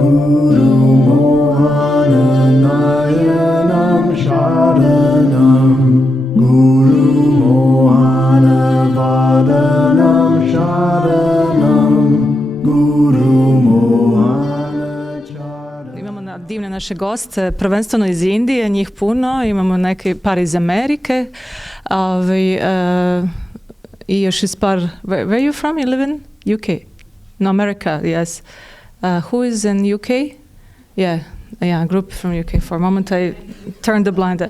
Guru Mohananayanam Sharanam Guru Mohanavadanam Sharanam Guru Mohanacharanam. Imamo divne naše goste, prvenstveno iz Indije, njih puno, imamo neke par iz Amerike, i još iz par, where are you from? You live in UK? No, America, yes. Who is in UK? Yeah, group from UK. For a moment I turned the blind.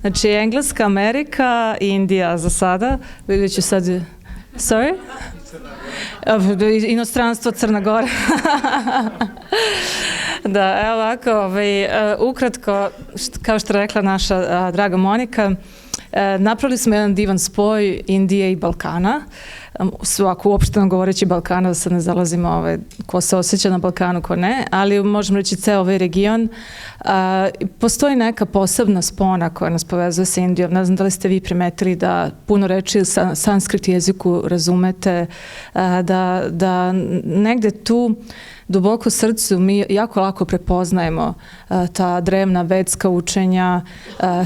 Znači, Engleska, Amerika, Indija za sada. Vidjet ću sad... Sorry? Inostranstvo, Crna Gora. Da, evo ovako, ukratko, kao što je rekla naša draga Monika, napravili smo jedan divan spoj Indije i Balkana. Svako uopšteno govoreći Balkana, da se ne zalazimo ko se osjeća na Balkanu, ko ne, ali možemo reći ceo ovaj region. Postoji neka posebna spona koja nas povezuje sa Indijom. Ne znam da li ste vi primetili da puno reči u sanskrit jeziku razumete, da negde tu duboko u srcu mi jako lako prepoznajemo ta drevna vedska učenja,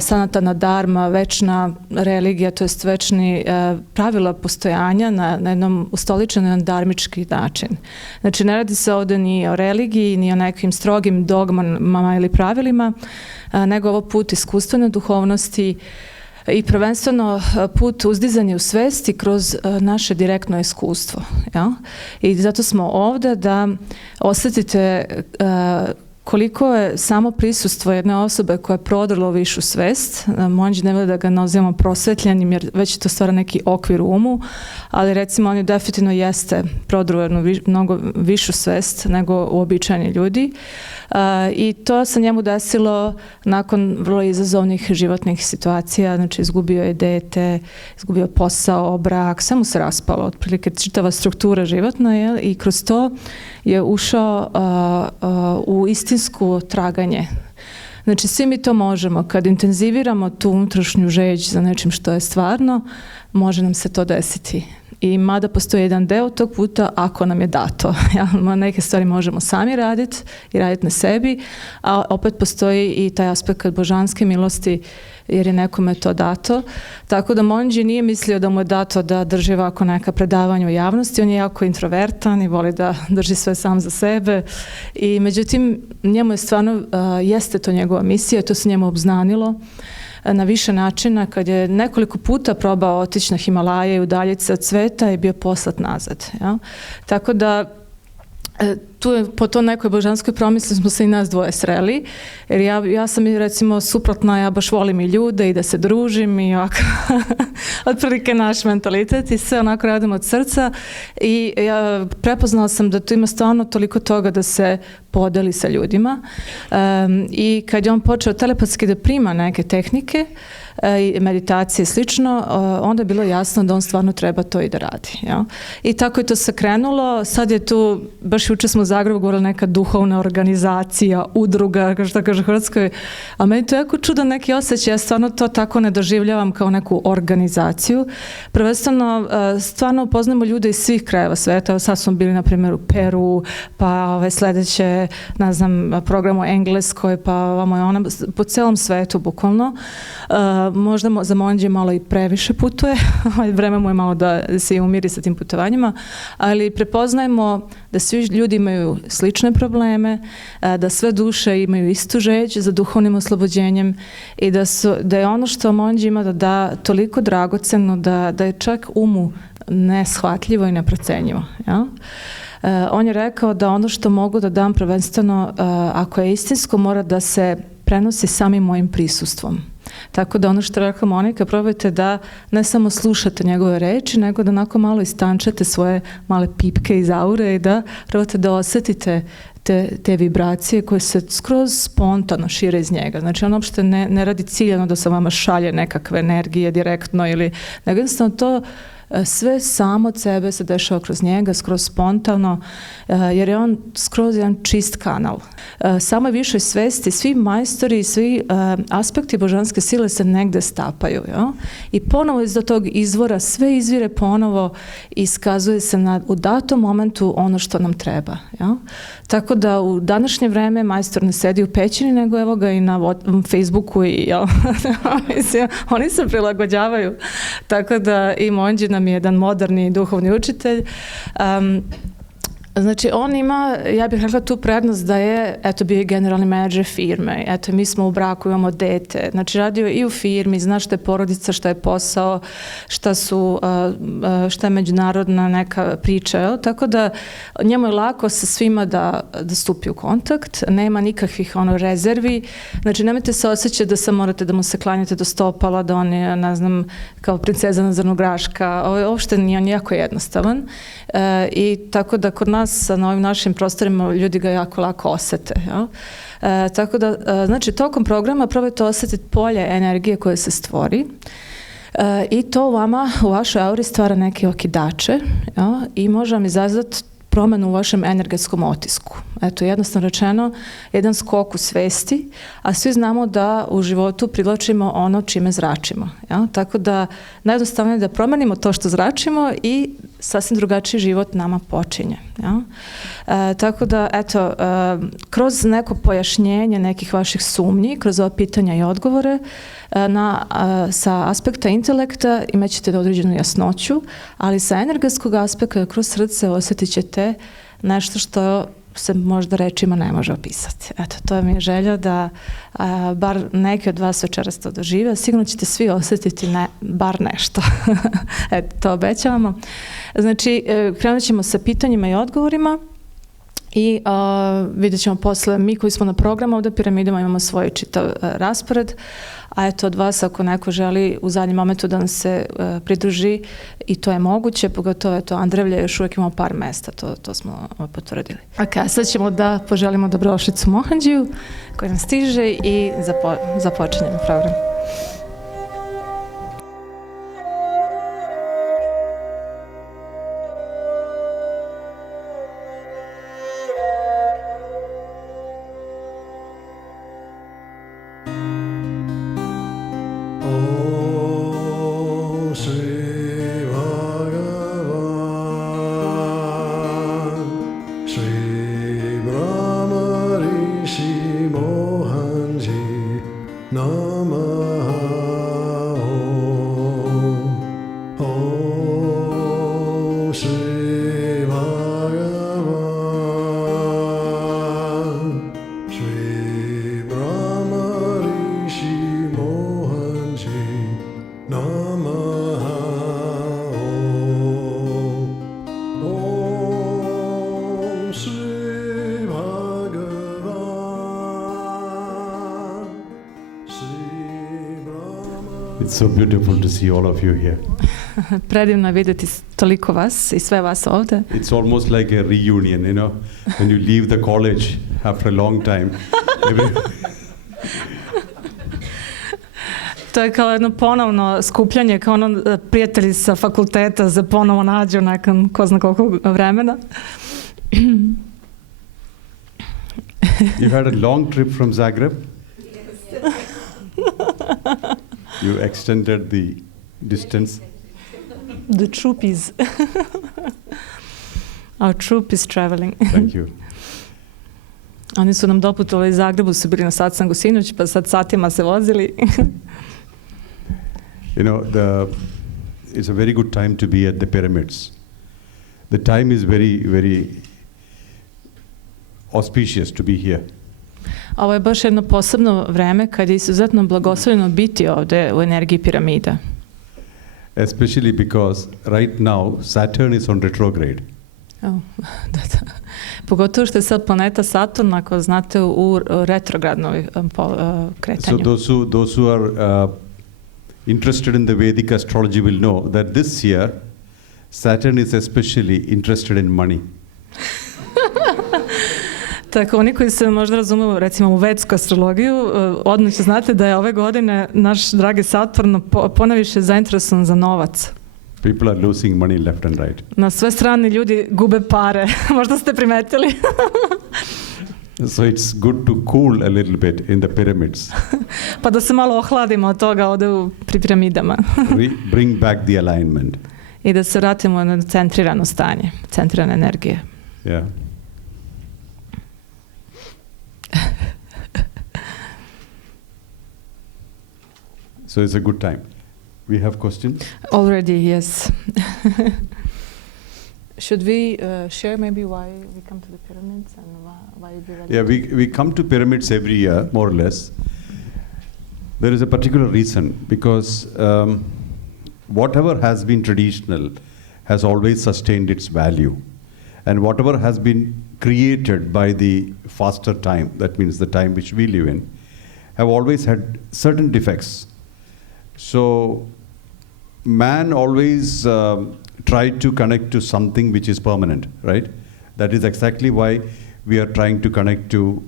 sanatana dharma, večna religija, to jest večni pravila postojanja na jednom ustoličenom dharmički način. Znači, ne radi se ovdje ni o religiji, ni o nekim strogim dogmama ili pravilima, nego ovo put iskustvene duhovnosti i prvenstveno put uzdizanja u svesti kroz naše direktno iskustvo. Ja? I zato smo ovdje da osjetite koliko je samo prisustvo jedne osobe koja je prodrla u višu svest. Monđi ne vole da ga nazivamo prosvetljenim jer već je to stvara neki okvir u umu, ali recimo on je definitivno jeste prodruo jednu mnogo višu svest nego uobičajeni ljudi. I to se njemu desilo nakon vrlo izazovnih životnih situacija, znači izgubio je dete, izgubio posao, brak, sve mu se raspalo, otprilike čitava struktura životna, jel? I kroz to je ušao u istinsko traganje. Znači, svi mi to možemo. Kad intenziviramo tu unutrašnju žeđ za nečim što je stvarno, može nam se to desiti. I mada postoji jedan deo tog puta ako nam je dato. Neke stvari možemo sami raditi i raditi na sebi, a opet postoji i taj aspekt božanske milosti jer je nekome to dato. Tako da Monđi nije mislio da mu je dato da drži ovako neka predavanja u javnosti. On je jako introvertan i voli da drži sve sam za sebe. I međutim, njemu je stvarno, jeste to njegova misija, to se njemu obznanilo na više načina. Kad je nekoliko puta probao otići na Himalaje i udaljiti se od sveta i bio poslat nazad. Ja? Tako da tu je po to nekoj božanskoj promisli smo se i nas dvoje sreli, jer ja sam recimo suprotna, ja baš volim i ljude i da se družim i ovako otprilike naš mentalitet i sve onako radim od srca i ja prepoznala sam da tu ima stvarno toliko toga da se podeli sa ljudima i kad je on počeo telepatski da prima neke tehnike i meditacije i slično, onda je bilo jasno da on stvarno treba to i da radi. Ja? I tako je to se krenulo. Sad je tu, baš juče smo u Zagrebu govorili neka duhovna organizacija, udruga, kao što kaže u Hrvatskoj, a meni to je jako čudan neki osjećaj, ja stvarno to tako ne doživljavam kao neku organizaciju. Prvenstveno, stvarno upoznamo ljude iz svih krajeva sveta. Sad smo bili, na primjer, u Peru, pa sljedeće, ne znam, program u Engleskoj, pa ovamo je ona, po celom svetu, bukvalno. Možda za Monđe malo i previše putuje, vreme mu je malo da se umiri sa tim putovanjima, ali prepoznajemo da svi ljudi imaju slične probleme, da sve duše imaju istu žeđ za duhovnim oslobođenjem i da je ono što Monđe ima da da toliko dragoceno da je čak umu neshvatljivo i neprocenjivo. Ja? On je rekao da ono što mogu da dam prvenstveno, ako je istinsko, mora da se prenosi samim mojim prisustvom. Tako da ono što je rekla Monika, probajte da ne samo slušate njegove reči, nego da onako malo istančate svoje male pipke iz aure i da probate da osjetite te vibracije koje se skroz spontano šire iz njega. Znači on uopšte ne radi ciljano da se vama šalje nekakve energije direktno ili nego jednostavno to Sve samo od sebe se dešava kroz njega, skroz spontano, jer je on skroz jedan čist kanal. Samo je višoj svesti, svi majstori, svi aspekti božanske sile se negde stapaju. Ja? I ponovo iz tog izvora sve izvire ponovo i iskazuje se u datom momentu ono što nam treba. Ja? Tako da u današnje vreme majstor ne sedi u pećini, nego evo ga i na Facebooku i oni se prilagođavaju. Tako da i Monđi nam je jedan moderni duhovni učitelj. Znači, on ima, ja bih rekla tu prednost da je, eto, bio je generalni menadžer firme, eto, mi smo u braku, imamo dete, znači radio i u firmi, zna šta je porodica, šta je posao, šta je međunarodna neka priča, tako da njemu je lako sa svima da stupi u kontakt, nema nikakvih rezervi, znači nemojte se osjećati da se morate da mu se klanjate do stopala, da on je, ne znam, kao princeza na zrnograška, uopšte nije, on je jako jednostavan i tako da kod nas na ovim našim prostorima ljudi ga jako lako osete. Ja? Tako da, znači, tokom programa probajte osetiti polje energije koje se stvori i to vama u vašoj auri stvara neke okidače, ja? I može vam izazvati promenu u vašem energetskom otisku. Eto, jednostavno rečeno, jedan skok u svesti, a svi znamo da u životu privlačimo ono čime zračimo. Ja? Tako da, najjednostavnije je da promenimo to što zračimo i sasvim drugačiji život nama počinje. Ja? Tako da, eto, kroz neko pojašnjenje nekih vaših sumnji, kroz ova pitanja i odgovore, sa aspekta intelekta imat ćete određenu jasnoću, ali sa energetskog aspekta kroz srce osjetit ćete nešto što se možda rečima ne može opisati. Eto, to mi je želja da bar neki od vas večeras to dožive. Sigurno ćete svi osjetiti bar nešto. Eto, to obećavamo. Znači, krenut ćemo sa pitanjima i odgovorima i vidjet ćemo posle, mi koji smo na programu ovdje piramidama imamo svoj čitav raspored, a eto od vas ako neko želi u zadnjem momentu da nam se pridruži i to je moguće, pogotovo eto Andrevlja još uvijek imamo par mesta, to smo potvrdili. Ok, sad ćemo da poželimo dobrodošlicu Mohanđiju koji nam stiže i započinjemo program. It's so beautiful to see all of you here. Predivno je vidjeti toliko vas i sve vas ovdje. It's almost like a reunion, you know, when you leave the college after a long time. To je kao jedno ponovno skupljanje, kao ono prijatelji sa fakulteta se ponovo nađu nakon ko zna koliko vremena. You had a long trip from Zagreb? Yes. You extended the distance. The troop is. Our troop is traveling. Thank you. Oni su nam doputovali iz Zagrebu, su bili na satsangu sinoć, pa sad satima se vozili. You know, it's a very good time to be at the pyramids. The time is very, very auspicious to be here. Ovo je baš jedno posebno vreme kad je izuzetno blagoslovljeno biti ovdje u energiji piramida. Especially because right now Saturn is on retrograde. Da. Pogotovo što je sad planeta Saturn, ako znate, u retrogradnoj kretanju. So those who are interested in the Vedic astrology will know that this year Saturn is especially interested in money. Tako, oni koji se možda razumiju, recimo u vedsku astrologiju, odmah će znati da je ove godine naš dragi Saturn ponaviše zainteresovan za novac. People are losing money left and right. Na sve strane ljudi gube pare. Možda ste primetili. So it's good to cool a little bit in the pyramids. Pa da se malo ohladimo od toga ovde pri piramidama. Bring back the alignment. I da se vratimo na centrirano stanje, centrirane energije. Yeah. So it's a good time. We have questions? Already, yes. Should we share maybe why we come to the pyramids and why we ready? Yeah, we come to pyramids every year, more or less. There is a particular reason, because whatever has been traditional has always sustained its value. And whatever has been created by the faster time, that means the time which we live in, have always had certain defects. So man always tried to connect to something which is permanent, right? That is exactly why we are trying to connect to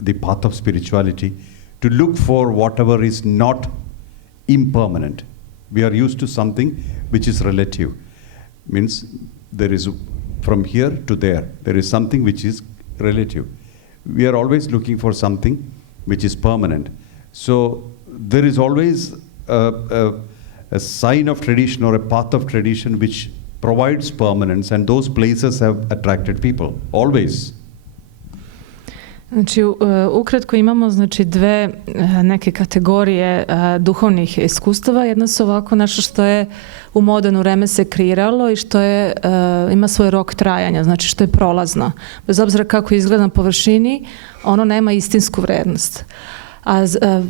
the path of spirituality, to look for whatever is not impermanent. We are used to something which is relative. Means there is, from here to there is something which is relative. We are always looking for something which is permanent. So there is always a sign of tradition or a path of tradition which provides permanence, and those places have attracted people, always. Znači, ukratko imamo znači dve neke kategorije duhovnih iskustava. Jedna su ovako nešto što je u moderno vreme se kreiralo i što je, ima svoj rok trajanja, znači što je prolazno. Bez obzira kako izgleda na površini, ono nema istinsku vrednost. A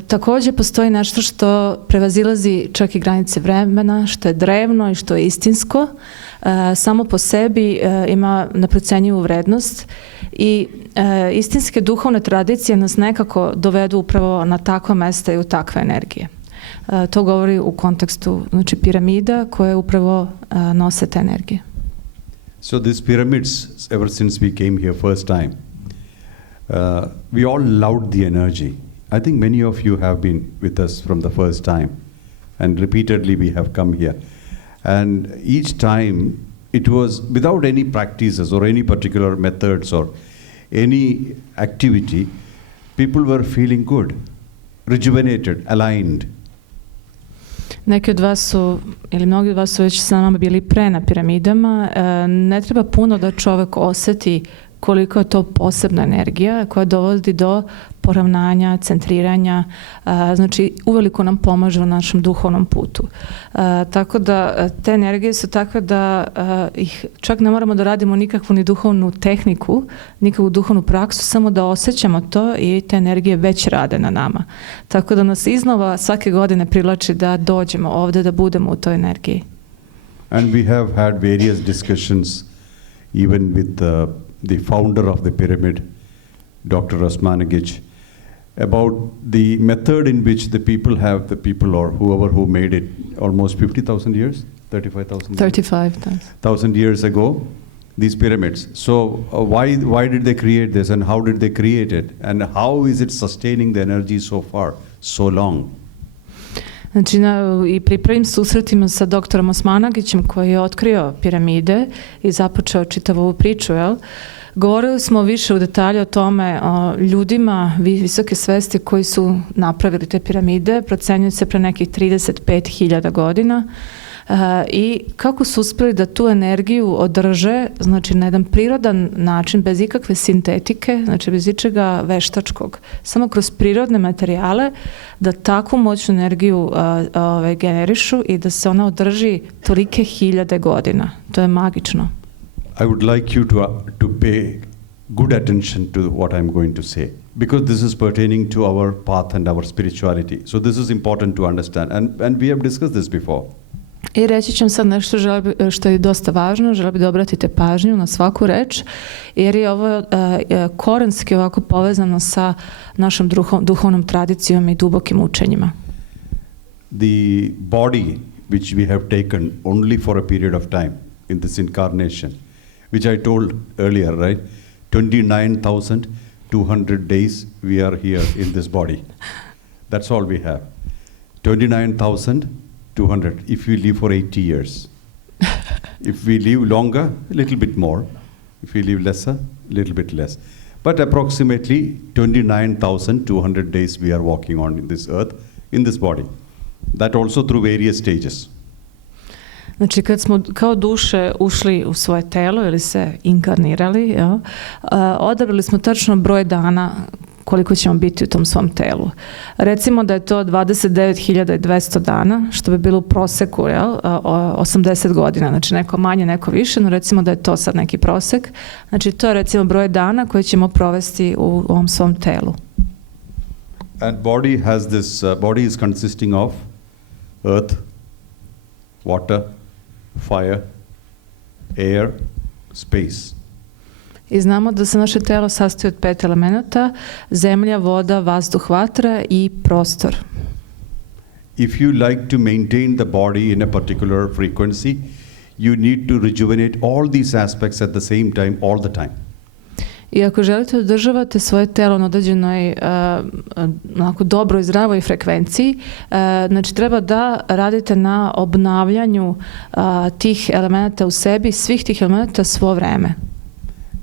također postoji nešto što prevazilazi čak i granice vremena, što je drevno i što je istinsko, samo po sebi ima neprocenjivu vrednost i istinske duhovne tradicije nas nekako dovedu upravo na takva mesta i u takve energije. To govori u kontekstu znači, piramida koje upravo nose te energije. So these pyramids, ever since we came here first time, we all loved the energy. I think many of you have been with us from the first time, and repeatedly we have come here. And each time it was without any practices or any particular methods or any activity, people were feeling good, rejuvenated, aligned. Neki od vas su, ili mnogi od vas su već sa nama bili pre na piramidama. Ne treba puno da čovek oseti koliko je to posebna energija koja dovodi do poravnanja, centriranja, znači uveliko nam pomaže u našem duhovnom putu. Tako da te energije su takve da ih čak ne moramo da radimo nikakvu ni duhovnu tehniku, nikakvu duhovnu praksu, samo da osjećamo to i te energije već rade na nama. Tako da nas iznova svake godine privlači da dođemo ovde, da budemo u toj energiji. And we have had various discussions even with the founder of the pyramid, Dr. Osmanagic, about the method in which the people or whoever who made it almost 50,000 years, 35,000 35,000 years ago, these pyramids. So why did they create this, and how did they create it, and how is it sustaining the energy so far, so long? Znači, i pri prvim susretima sa doktorom Osmanagićem koji je otkrio piramide i započeo čitavu ovu priču, govorili smo više u detalje o tome, o ljudima visoke svesti koji su napravili te piramide, procenjuje se pre nekih 35.000 godina, i kako su uspeli da tu energiju održe, znači na jedan prirodan način, bez ikakve sintetike, znači bez ičega veštačkog, samo kroz prirodne materijale, da takvu moćnu energiju generišu i da se ona održi tolike hiljade godina. To je magično. I would like you to pay good attention to what I'm going to say, because this is pertaining to our path and our spirituality. So this is important to understand, and we have discussed this before. I reći ću vam sad nešto što je dosta važno, želim da obratite pažnju na svaku reč, jer je ovo korenski ovako povezano sa našom duhovnom tradicijom i dubokim učenjima. The body which we have taken only for a period of time in this incarnation, which I told earlier, right? 29,200 days we are here in this body. That's all we have. 29,200 if you live for 80 years. If we live longer, a little bit more. If we live lesser, a little bit less. But approximately 29,200 days we are walking on in this earth, in this body. That also through various stages. Znači, kad smo kao duše ušli u svoje telo ili se inkarnirali, jel, odabrali smo tačno broj dana koliko ćemo biti u tom svom telu. Recimo da je to 29.200 dana, što bi bilo u proseku, jel, 80 godina. Znači, neko manje, neko više, no recimo da je to sad neki prosek. Znači, to je recimo broj dana koji ćemo provesti u ovom svom telu. And body has this, body is consisting of earth, water, fire, air, space. I znamo da se naše telo sastoji od 5 elemenata: zemlja, voda, vazduh, vatra i prostor. If you like to maintain the body in a particular frequency, you need to rejuvenate all these aspects at the same time, all the time. I ako želite održavate svoje telo na određenoj onako dobroj, zdravoj frekvenciji, znači treba da radite na obnavljanju tih elemenata u sebi, svih tih elemenata svo vreme.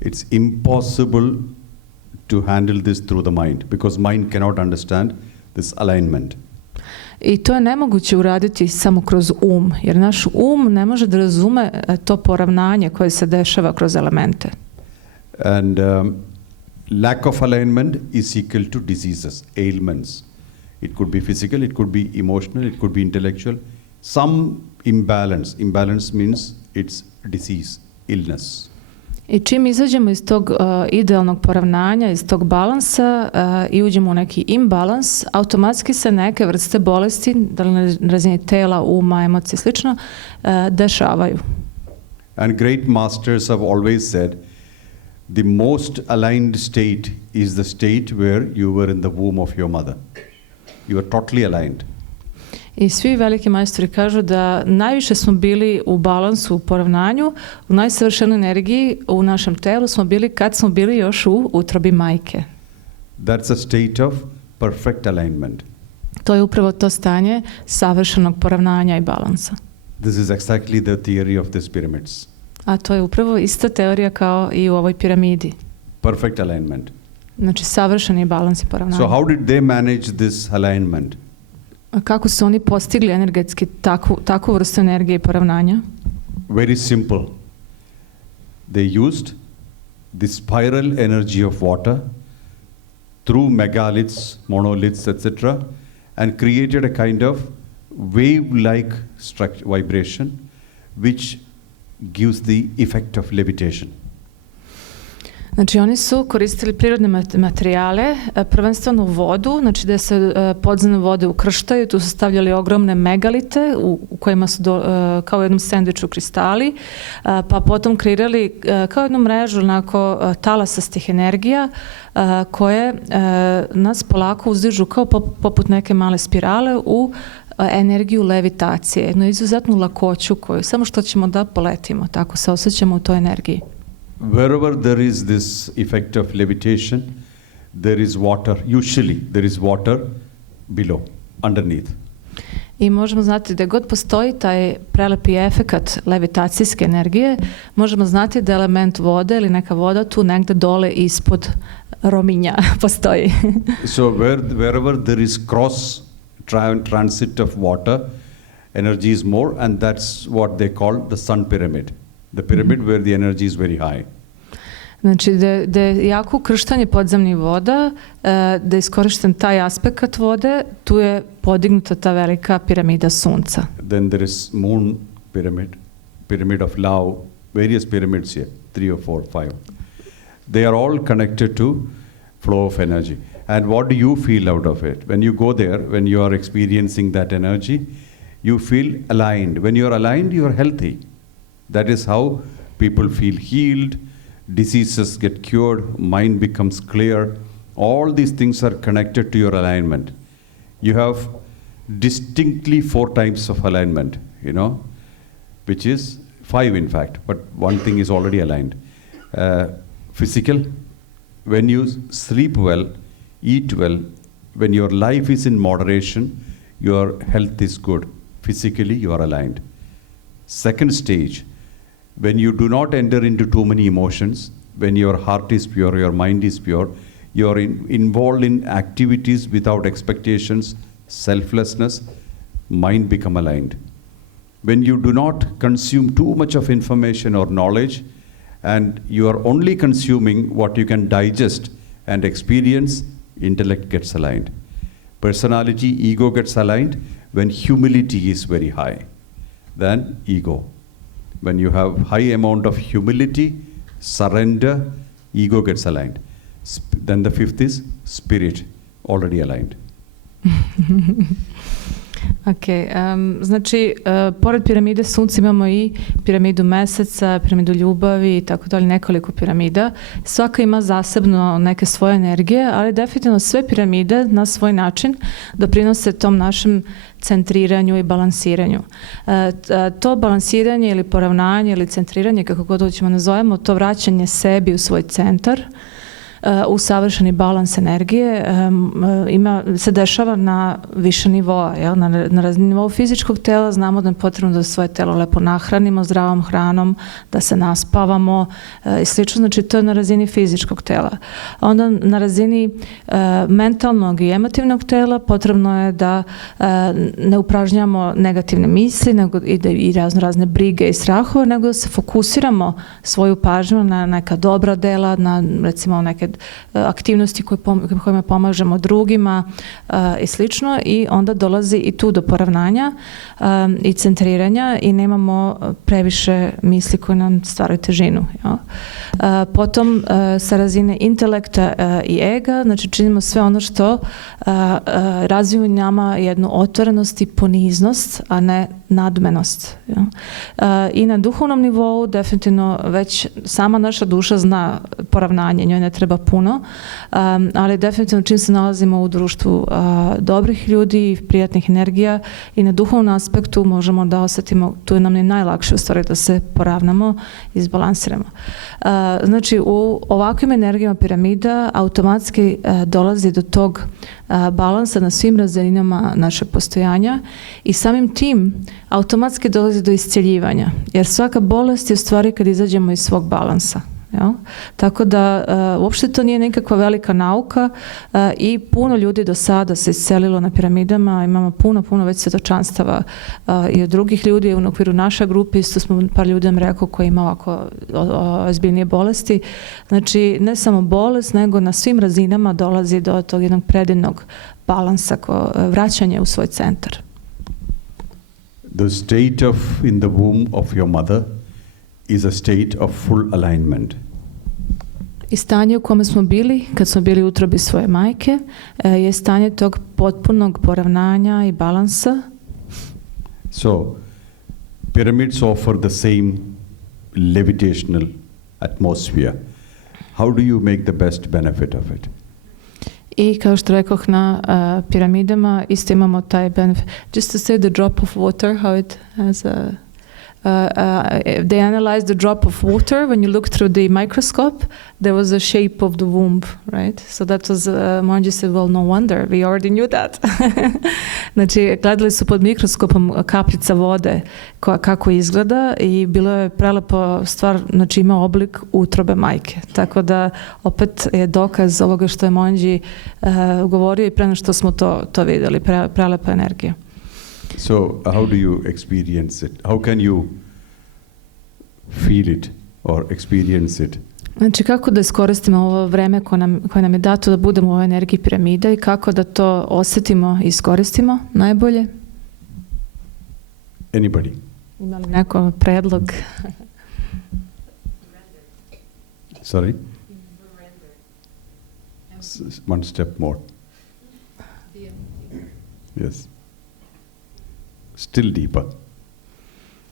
It's impossible to handle this through the mind because mind cannot understand this alignment. I to je nemoguće uraditi samo kroz jer naš ne može da razume to poravnanje koje se dešava kroz elemente. And lack of alignment is equal to diseases, ailments. It could be physical, it could be emotional, it could be intellectual. Some imbalance. Imbalance means it's disease, illness. I čim izađemo iz tog idealnog poravnanja, iz tog balansa i uđemo u neki imbalans, automatski se neke vrste bolesti, da li na razini tela, uma, emocije i slično, dešavaju. And great masters have always said, the most aligned state is the state where you were in the womb of your mother. You are totally aligned. I svi veliki majstori kažu da najviše smo bili u balansu, u poravnanju, u najsavršenoj energiji u našem telu smo bili kad smo bili još u utrobi majke. That's a state of perfect alignment. To je upravo to stanje savršenog poravnanja i balansa. This is exactly the theory of these pyramids. A to je upravo ista teorija kao i u ovoj piramidi. Perfect alignment. Znači savršeni balans i poravnanje. So how did they manage this alignment? A kako su oni postigli energetski takvu vrstu energije i poravnanja? Very simple. They used the spiral energy of water through megaliths, monoliths, etc. and created a kind of wave-like vibration which gives the effect of levitation. Znači oni su koristili prirodne materijale, prvenstveno vodu, znači da se podzemne vode ukrštaju, tu su stavljali ogromne megalite u kojima su kao u jednom sendviču kristali, pa potom kreirali kao jednu mrežu onako talasastih energija koje nas polako uzdižu kao poput neke male spirale u energiju levitacije, jednu izuzetnu lakoću koju samo što ćemo da poletimo, tako se osjećamo u toj energiji. Wherever there is this effect of levitation, there is water, usually there is water below, underneath. I možemo znati da god postoji taj prelepi efekat levitacijske energije, možemo znati da element vode ili neka voda tu negde dole ispod rominja postoji. So wherever there is cross transit of water, energy is more, and that's what they call the sun pyramid. The pyramid where the energy is very high. Znači, da je jako ukrštanje podzemnih voda, da je iskorišten taj aspekt vode, tu je podignuta ta velika piramida sunca. Then there is moon pyramid, pyramid of love, various pyramids here, 3 or 4, 5. They are all connected to flow of energy. And what do you feel out of it? When you go there, when you are experiencing that energy, you feel aligned. When you are aligned, you are healthy. That is how people feel healed, diseases get cured, mind becomes clear. All these things are connected to your alignment. You have distinctly 4 types of alignment, which is 5 in fact, but one thing is already aligned. Physical, when you sleep well, eat well, when your life is in moderation, your health is good. Physically, you are aligned. Second stage, When you do not enter into too many emotions, when your heart is pure, your mind is pure, you are involved in activities without expectations, selflessness, mind become aligned. When you do not consume too much of information or knowledge, and you are only consuming what you can digest and experience, intellect gets aligned. Personality, ego gets aligned when humility is very high than ego. When you have high amount of humility, surrender, ego gets aligned. Then the fifth is spirit, already aligned. Ok, znači, pored piramide sunca imamo i piramidu meseca, piramidu ljubavi i tako dalje, nekoliko piramida. Svaka ima zasebno neke svoje energije, ali definitivno sve piramide na svoj način doprinose tom našem centriranju i balansiranju. To balansiranje ili poravnanje ili centriranje, kako god hoćemo nazovemo, to vraćanje sebi u svoj centar, u savršeni balans energije se dešava na više nivoa. Jel? Na nivou fizičkog tela znamo da je potrebno da svoje telo lepo nahranimo zdravom hranom, da se naspavamo i slično. Znači to je na razini fizičkog tela. Onda na razini mentalnog i emotivnog tela potrebno je da ne upražnjavamo negativne misli i razne brige i strahove, nego da se fokusiramo svoju pažnju na neka dobra dela, na recimo neke aktivnosti kojima pomažemo drugima i slično, i onda dolazi i tu do poravnanja i centriranja i nemamo previše misli koje nam stvaraju težinu. Ja? Potom sa razine intelekta i ega, znači činimo sve ono što razviju nama jednu otvorenost i poniznost, a ne nadmenost. Ja? I na duhovnom nivou definitivno već sama naša duša zna poravnanje, njoj ne treba puno, ali definitivno čim se nalazimo u društvu dobrih ljudi, prijatnih energija, i na duhovnom aspektu možemo da osetimo, tu je nam je najlakše u stvari da se poravnamo i izbalansiramo. Znači u ovakvim energijama piramida automatski dolazi do tog balansa na svim razinama našeg postojanja i samim tim automatski dolazi do iscjeljivanja, jer svaka bolest je u stvari kad izađemo iz svog balansa. Ja? Tako da uopšte to nije nekakva velika nauka i puno ljudi do sada se iscelilo na piramidama, imamo puno već svjedočanstava i od drugih ljudi u okviru naše grupe, isto smo par ljudima rekao koji ima ovako ozbiljnije bolesti. Znači ne samo bolest, nego na svim razinama dolazi do tog jednog predivnog balansa, vraćanje u svoj centar. The state in the womb of your mother is a state of full alignment. I stanje u kome smo bili, kad smo bili u utrobi svoje majke, je stanje tog potpunog poravnanja i balansa. So, pyramids offer the same levitational atmosphere. How do you make the best benefit of it? I kao što rekoh, na piramidama isto imamo taj benefit. Just to say the drop of water, how it has a... they analyzed the drop of water. When you look through the microscope, there was a shape of the womb, right? So that was, Monji said, well, no wonder, we already knew that. Znači, gledali su pod mikroskopom kapljica vode kako izgleda i bilo je prelepo stvar, znači ima oblik utrobe majke. Tako da, opet je dokaz ovoga što je Monji govorio i pre nego što smo to vidjeli, prelepa energija. So, how do you experience it? How can you feel it or experience it? Znači, kako da iskoristimo ovo vreme koje nam je dato da budemo u ovoj energiji piramida i kako da to osjetimo i iskoristimo najbolje? Anybody? Ima li neko predlog? Sorry? One step more. Yes. Still deeper.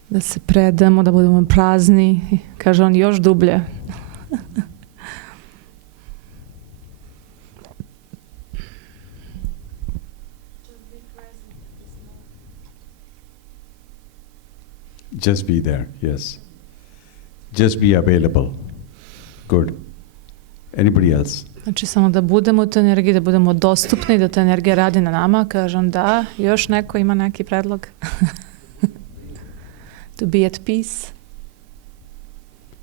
Da se predamo, da budemo prazni, kaže on, još dublje. Just be there, yes. Just be available. Good. Anybody else? Znači, samo da budemo u toj energiji, da budemo dostupni, da ta energija radi na nama. Kažem da, još neko ima neki predlog? To be at peace.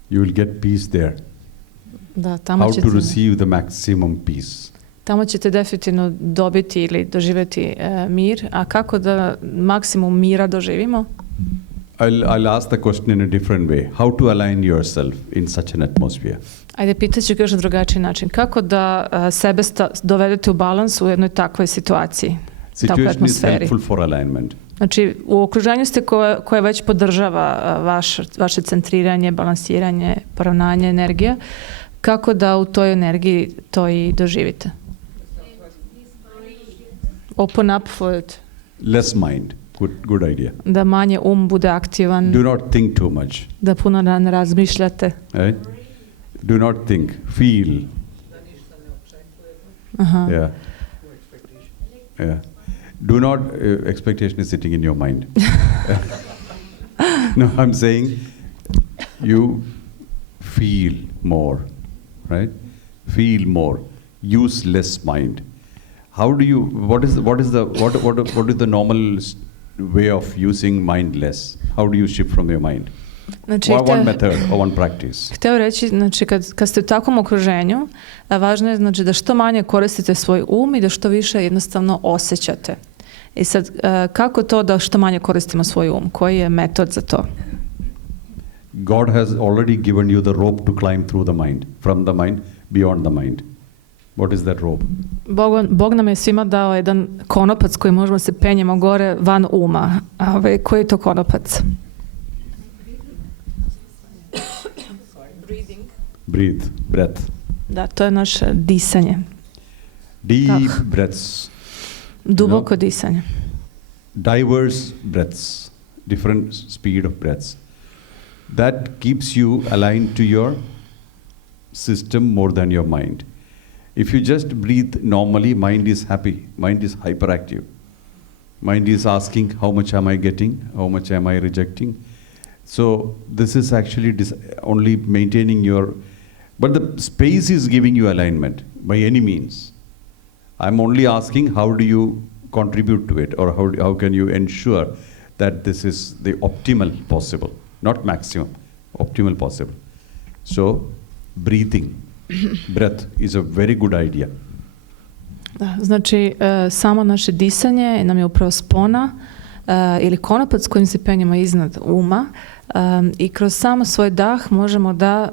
You will get peace there. Da, tamo How ćete, to receive the maximum peace. tamo ćete definitivno dobiti ili doživjeti mir, a kako da maksimum mira doživimo? I'll ask the question in a different way. How to align yourself in such an atmosphere? Ajde, pitat ću još na drugačiji način. Kako da sebe dovedete u balans u jednoj takvoj situaciji, takvoj Situation is atmosferi? helpful for alignment. Znači, u okruženju ste koje već podržava vaše centriranje, balansiranje, poravnanje energije. Kako da u toj energiji to i doživite? Open up for it. Less mind. Good idea. Da manje bude aktivan, Do not think too much. da puno ne razmišljate. Right? Do not think. Feel. Aha. Yeah. Yeah. Do not, expectation is sitting in your mind. No, I'm saying you feel more, right? Feel more. Use less mind. How do you, what is the normal way of using mind less? How do you shift from your mind? Znači, One method or one practice. hteo reći, znači, kad ste u takvom okruženju, važno je, znači, da što manje koristite svoj um i da što više jednostavno osjećate. I sad, kako to da što manje koristimo svoj um? Koji je metod za to? God has already given you the rope to climb through the mind, from the mind, beyond the mind. What is that rope? Bog nam je svima dao jedan konopac koji možemo se penjemo gore van uma. Koji je to konopac? Breath. Da, to je naše disanje. Deep breaths. Duboko disanje. Diverse breaths. Different speed of breaths. That keeps you aligned to your system more than your mind. If you just breathe normally, mind is happy. Mind is hyperactive. Mind is asking, how much am I getting? How much am I rejecting? So this is actually only maintaining your... But the space is giving you alignment by any means. I'm only asking, how do you contribute to it? Or how can you ensure that this is the optimal possible? Not maximum, optimal possible. So breathing, breath is a very good idea. Da, znači, samo naše disanje nam je upravo spona ili konopac kojim se penjemo iznad uma i kroz samo svoj dah možemo da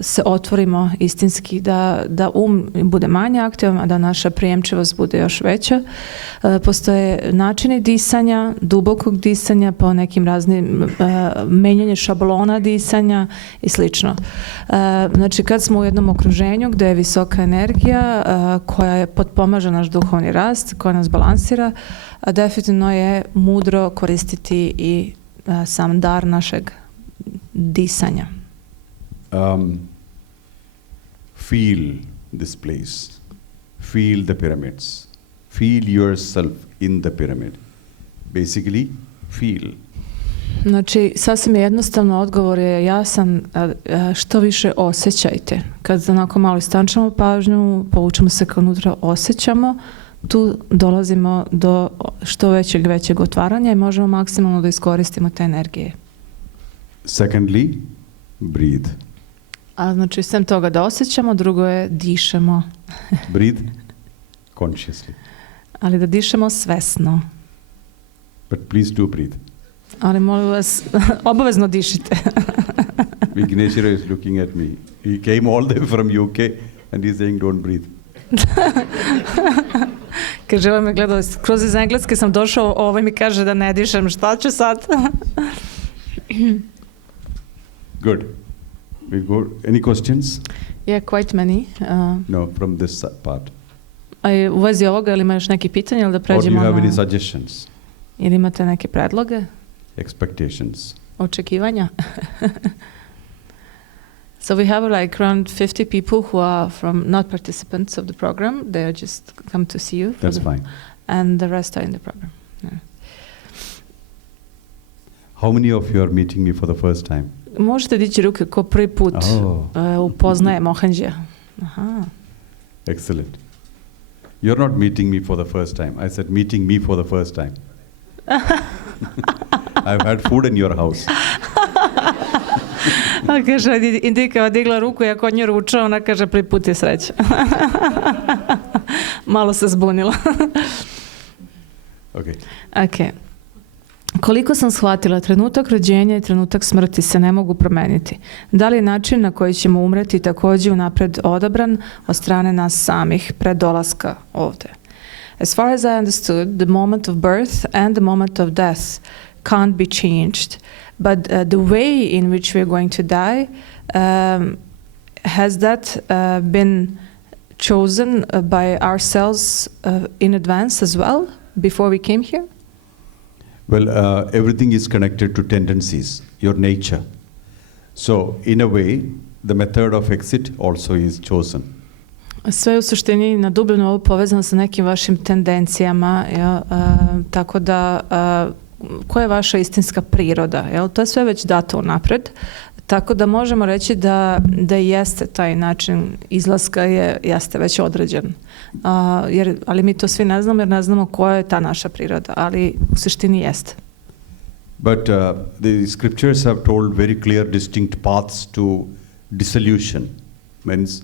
se otvorimo istinski, da um bude manje aktivan, a da naša prijemčivost bude još veća. Postoje načini disanja, dubokog disanja, po nekim raznim menjanje šablona disanja i slično. Znači, kad smo u jednom okruženju gdje je visoka energija koja potpomaže naš duhovni rast, koja nas balansira, definitivno je mudro koristiti i sam dar našeg disanja. Feel this place. Feel the pyramids. Feel yourself in the pyramid. Basically, feel. Znači, sasvim jednostavno odgovor je jasan, što više osjećajte. Kad onako malo istančamo pažnju, povučemo se kao unutra, osjećamo, tu dolazimo do što većeg otvaranja i možemo maksimalno da iskoristimo te energije. Secondly, breathe. A znači, sem toga da osjećamo, drugo je dišemo. Breathe consciously. Ali da dišemo svesno. But please do breathe. Ali molim vas, obavezno dišite. Vigneshwara is looking at me. He came all the way from UK and he's saying don't breathe. Kaže, ovaj me gledao, kroz iz Engleske sam došao, ovaj mi kaže da ne dišem, šta ću sad? Good. We go. Any questions? Yeah, quite many. No, from this part. A u vezi ovoga, ili ima još neki pitanja, ili da Or do pređemo you have any na... suggestions? Ili imate neke predloge, Expectations? očekivanja? So we have like around 50 people who are from not participants of the program. They are just come to see you. That's fine. And the rest are in the program. Yeah. How many of you are meeting me for the first time? Možete dići ruke ko prvi put upoznaje Mohanđija. Aha. Excellent. You're not meeting me for the first time. I said meeting me for the first time. I've had food in your house. A kaže, Indika digla ruku i ako od nje ruča, ona kaže, prvi put je sreća. Malo se zbunila. Okay. Ok. Koliko sam shvatila, trenutak rođenja i trenutak smrti se ne mogu promeniti. Da li je način na koji ćemo umreti također unapred odabran od strane nas samih pred dolaska ovde? As far as I understood, the moment of birth and the moment of death can't be changed, but the way in which we're going to die, has that been chosen by ourselves in advance as well, before we came here? Well, everything is connected to tendencies, your nature. So, in a way, the method of exit also is chosen. Sve je u suštini na dubljem nivou povezano sa nekim vašim tendencijama, jel? Tako da koja je vaša istinska priroda? Jel? To je sve već dato unapred, tako da možemo reći da jeste taj način izlaska jeste već određen. Ali mi to svi ne znamo jer ne znamo koja je ta naša priroda, ali u suštini jeste. But the scriptures have told very clear, distinct paths to dissolution, means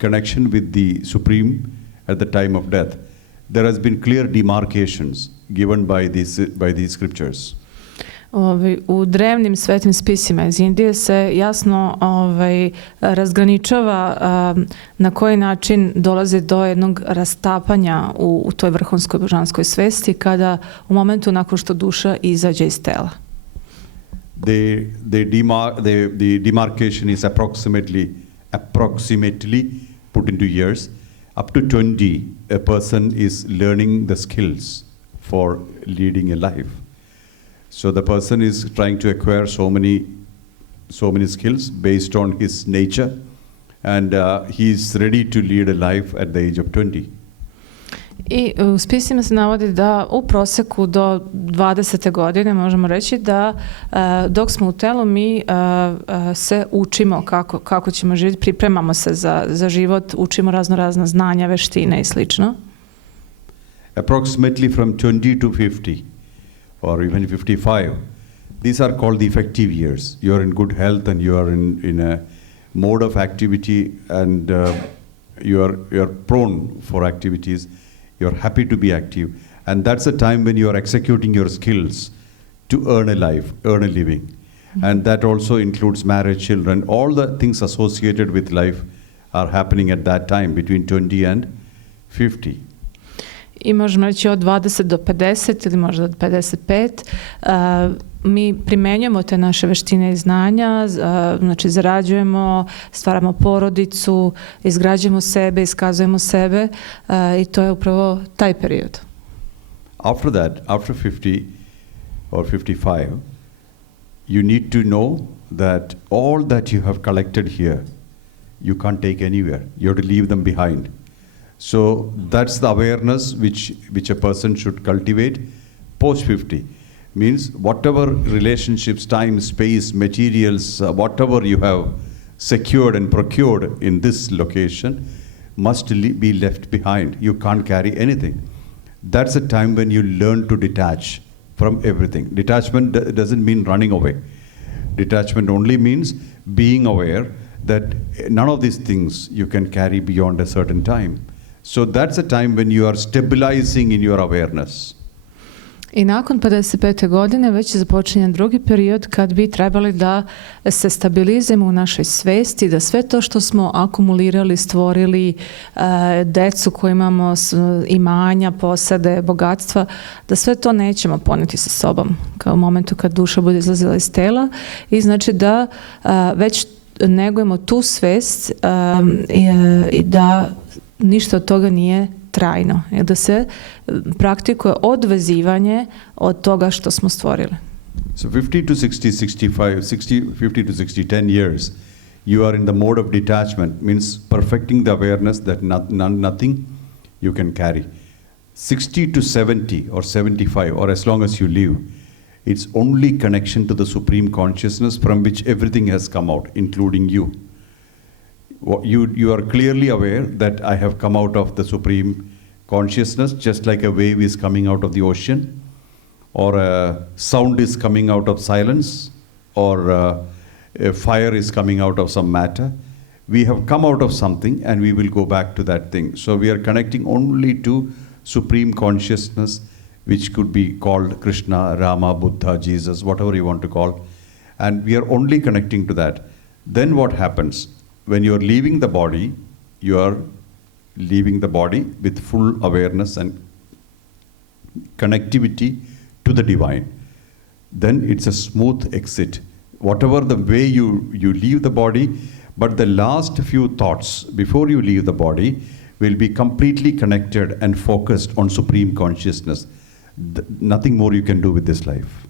connection with the Supreme at the time of death. There has been clear demarcations given by these scriptures. U drevnim svetim spisima iz Indije se jasno razgraničava na koji način dolazi do jednog rastapanja u toj vrhunskoj božanskoj svesti kada u momentu nakon što duša izađe iz tela. The demarcation is approximately put into years. Up to 20, a person is learning the skills for leading a life. So the person is trying to acquire so many skills based on his nature, and he is ready to lead a life at the age of 20. I u spisima se navodi da u proseku do 20. godine možemo reći da dok smo u telu mi se učimo kako ćemo živjeti, pripremamo se za život, učimo razna znanja, veštine i slično. Approximately from 20 to 50 or even 55, these are called the effective years. You are in good health and you are in a mode of activity, and you are prone for activities. You're happy to be active, and that's the time when you are executing your skills to earn a life, earn a living. Mm-hmm. And that also includes marriage, children, all the things associated with life are happening at that time, between 20 and 50. I možemo reći od 20 do 50 ili možda od 55, mi primenjujemo te naše veštine i znanja, znači zarađujemo, stvaramo porodicu, izgrađujemo sebe, iskazujemo sebe i to je upravo taj period. After that, after 50 or 55, you need to know that all that you have collected here, you can't take anywhere. You have to leave them behind. So that's the awareness which a person should cultivate post 50. Means whatever relationships, time, space, materials, whatever you have secured and procured in this location must be left behind. You can't carry anything. That's a time when you learn to detach from everything. Detachment doesn't mean running away. Detachment only means being aware that none of these things you can carry beyond a certain time. So that's a time when you are stabilizing in your awareness. I nakon 55. godine već je započinjen drugi period kad bi trebali da se stabilizujemo u našoj svesti, da sve to što smo akumulirali, stvorili, decu koju imamo, imanja, posade, bogatstva, da sve to nećemo poneti sa sobom kao u momentu kad duša bude izlazila iz tela i znači da već negujemo tu svest i da ništa od toga nije trajno, da se praktikuje odvezivanje od toga što smo stvorili. So 50 to 60, 50 to 60, 10 years, you are in the mode of detachment, means perfecting the awareness that nothing you can carry. 60 to 70 or 75, or as long as you live, it's only connection to the Supreme Consciousness from which everything has come out, including you. You are clearly aware that I have come out of the Supreme Consciousness, just like a wave is coming out of the ocean, or a sound is coming out of silence, or fire is coming out of some matter. We have come out of something and we will go back to that thing. So we are connecting only to supreme consciousness, which could be called Krishna, Rama, Buddha, Jesus, whatever you want to call. And we are only connecting to that. Then what happens? When you are leaving the body, you are leaving the body with full awareness and connectivity to the divine. Then it's a smooth exit. Whatever the way you leave the body, but the last few thoughts before you leave the body will be completely connected and focused on supreme consciousness. Nothing more you can do with this life.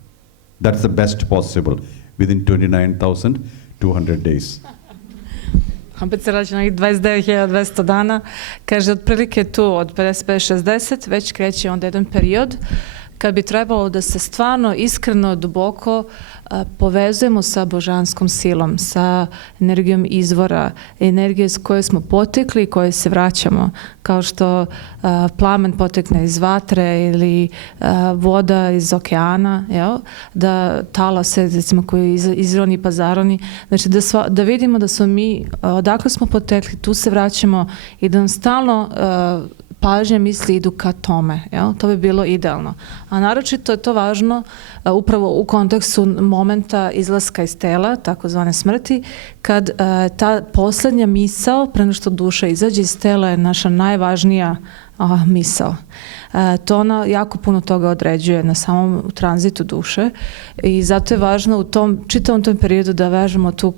That's the best possible within 29,200 days. Opet se rađe na 29.200 dana. Kaže, otprilike tu od 55-60 već kreće onda jedan period kad bi trebalo da se stvarno, iskreno, duboko povezujemo sa božanskom silom, sa energijom izvora, energije s koje smo potekli i koje se vraćamo. Kao što plamen potekne iz vatre ili voda iz okeana, jel? Da talase, recimo, koji izroni pa zaroni. Znači da vidimo da smo mi, odakle smo potekli, tu se vraćamo i da nam stalno pažnje misli idu ka tome. Jel? To bi bilo idealno. A naročito je to važno upravo u kontekstu momenta izlaska iz tela, takozvane smrti, kad ta posljednja misao, pre nego što duša izađe iz tela, je naša najvažnija misao. To ona jako puno toga određuje na samom tranzitu duše i zato je važno u tom čitavom tom periodu da vežemo tu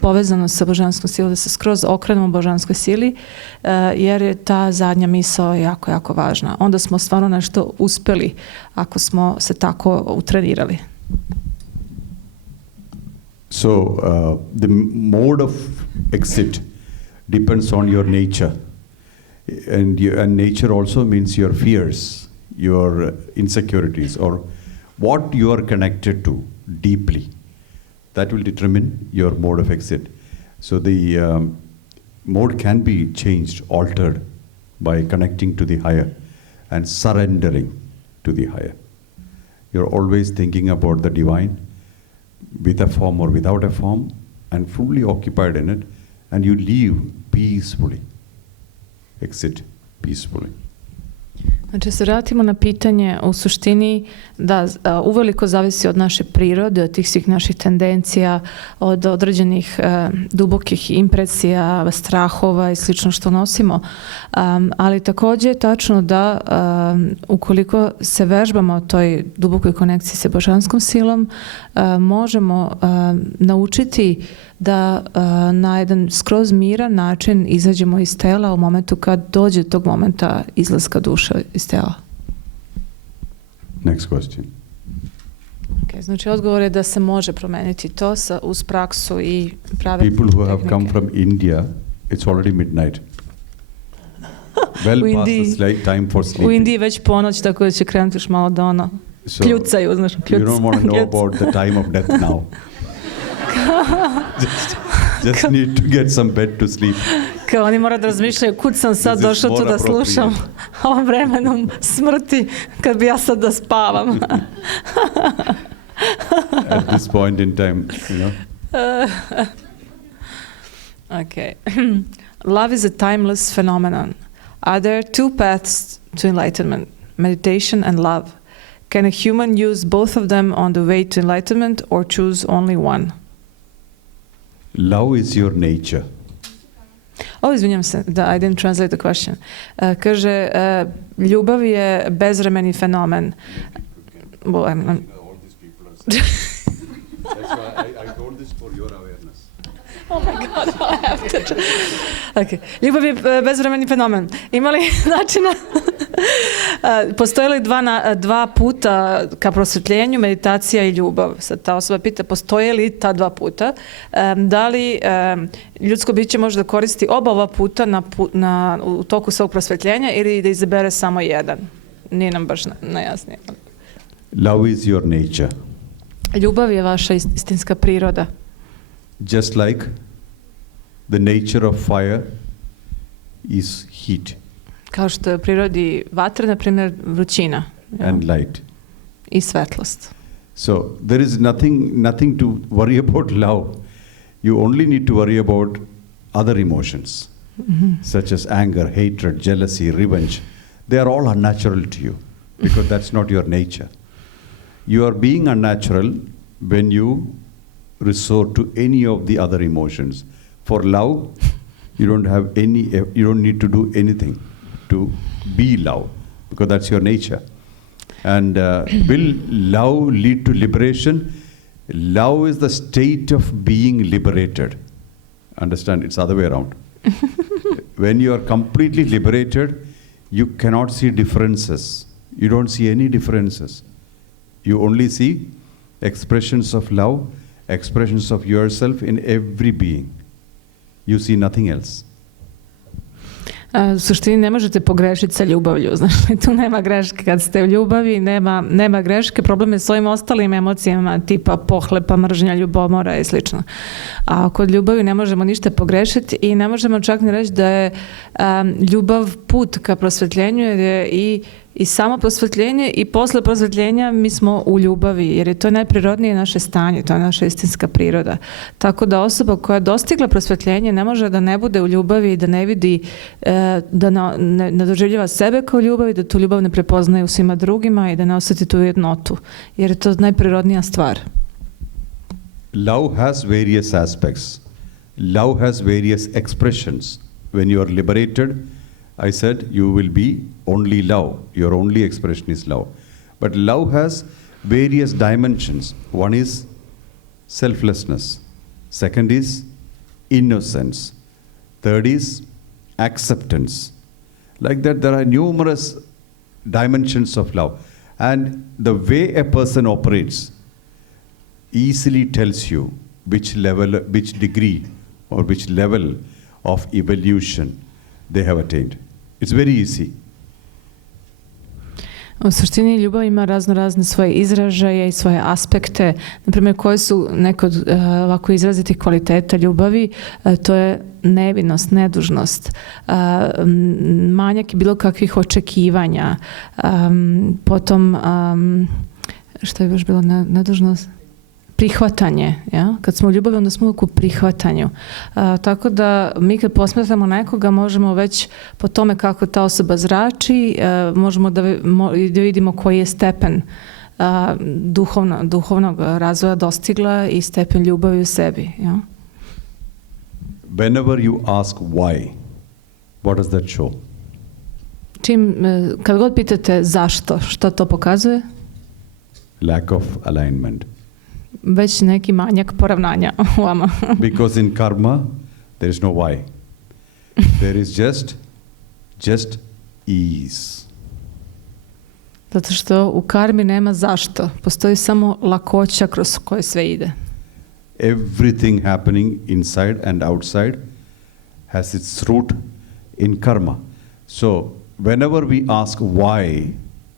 povezanost sa božanskom silom, da se skroz okrenemo božanskoj sili, jer je ta zadnja misao jako, jako važna. Onda smo stvarno nešto uspeli ako smo se tako utrenirali. So the mode of exit depends on your nature. And nature also means your fears, your insecurities, or what you are connected to deeply. That will determine your mode of exit. So the mode can be changed, altered by connecting to the higher and surrendering to the higher. You're always thinking about the divine with a form or without a form and fully occupied in it, and you leave peacefully. Exit peacefully. Znači, se vratimo na pitanje, u suštini da uveliko zavisi od naše prirode, od tih svih naših tendencija, od određenih dubokih impresija, strahova i slično što nosimo. Ali također je tačno da ukoliko se vežbamo toj dubokoj konekciji sa božanskom silom, možemo naučiti da na jedan skroz miran način izađemo iz tela u momentu kad dođe tog momenta izlaska duše iz tela. Next question. Okay, znači odgovor je da se može promeniti to uz praksu i prave People who have come from India, it's already midnight. Well past the time for sleeping. U Indiji već ponoć, tako da će krenuti još malo da ono kljucaju. Znači, you don't want to know about the time of death now. Just need to get some bed to sleep. Kao oni moraju da razmišljaju kud sam sad došao tu da slušam ovom vremenu smrti kad bi ja sad da spavam. At this point in time, you know. Okay. Love is a timeless phenomenon. Are there two paths to enlightenment, meditation and love? Can a human use both of them on the way to enlightenment or choose only one? Love is your nature. Izvinjam se, I didn't translate the question. Kaže, ljubav je bezvremeni fenomen. Well, All these people are saying. That's why I told this for your awareness. Oh my God, I have to... Okay. Ljubav je bezvremeni fenomen. Ima li načina... Postoje li dva puta ka prosvetljenju, meditacija i ljubav? Sad ta osoba pita, postoje li ta dva puta? Da li ljudsko biće može da koristi oba ova puta u toku svog prosvetljenja ili da izabere samo jedan? Nije nam baš najjasnije. Love is your nature. Ljubav je vaša istinska priroda. Just like the nature of fire is heat. Kao što je u prirodi vatre, na primjer, vrućina. And light. I svetlost. So there is nothing to worry about love. You only need to worry about other emotions, such as anger, hatred, jealousy, revenge. They are all unnatural to you because that's not your nature. You are being unnatural when you resort to any of the other emotions. For love, you don't need to do anything to be love because that's your nature. And will love lead to liberation? Love is the state of being liberated. Understand? It's the other way around. When you are completely liberated, you cannot see differences. You don't see any differences. You only see expressions of love, expressions of yourself in every being. You see nothing else. U suštini ne možete pogrešiti sa ljubavlju, znaš, tu nema greške kad ste u ljubavi, nema greške, problem je s ovim ostalim emocijama tipa pohlepa, mržnja, ljubomora i slično. A kod ljubavi ne možemo ništa pogrešiti i ne možemo čak ni reći da je ljubav put ka prosvetljenju, jer je i samo prosvetljenje i posle prosvetljenja mi smo u ljubavi, jer je to najprirodnije naše stanje, to je naša istinska priroda. Tako da osoba koja je dostigla prosvetljenje ne može da ne bude u ljubavi, da ne vidi, da ne doživljava sebe kao ljubav, da tu ljubav ne prepoznaje u svima drugima i da ne osjeti tu jednotu, jer je to najprirodnija stvar. Love has various aspects. Love has various expressions. When you are liberated, I said you will be only love. Your only expression is love. But love has various dimensions. One is selflessness. Second is innocence. Third is acceptance. Like that, there are numerous dimensions of love. And the way a person operates easily tells you which degree or which level of evolution they have attained. It's very easy. U suštini ljubav ima razne svoje izražaje i svoje aspekte. Naprimjer, koje su neke od ovako izrazitih kvaliteta ljubavi, to je nevinost, nedužnost, manjak bilo kakvih očekivanja, potom, što je još bilo nedužnost? Prihvatanje. Ja? Kad smo u ljubavi, onda smo uvijek u prihvatanju. Tako da mi kad posmatramo nekoga, možemo već po tome kako ta osoba zrači, možemo da vidimo koji je stepen duhovnog razvoja dostigla i stepen ljubavi u sebi. Ja? Whenever you ask why, what does that show? Kad god pitate zašto, što to pokazuje? Lack of alignment. Već neki manjak poravnanja u vama. Because in karma, there is no why. There is just ease. Zato što u karmi nema zašto. Postoji samo lakoća kroz koju sve ide. Everything happening inside and outside has its root in karma. So, whenever we ask why,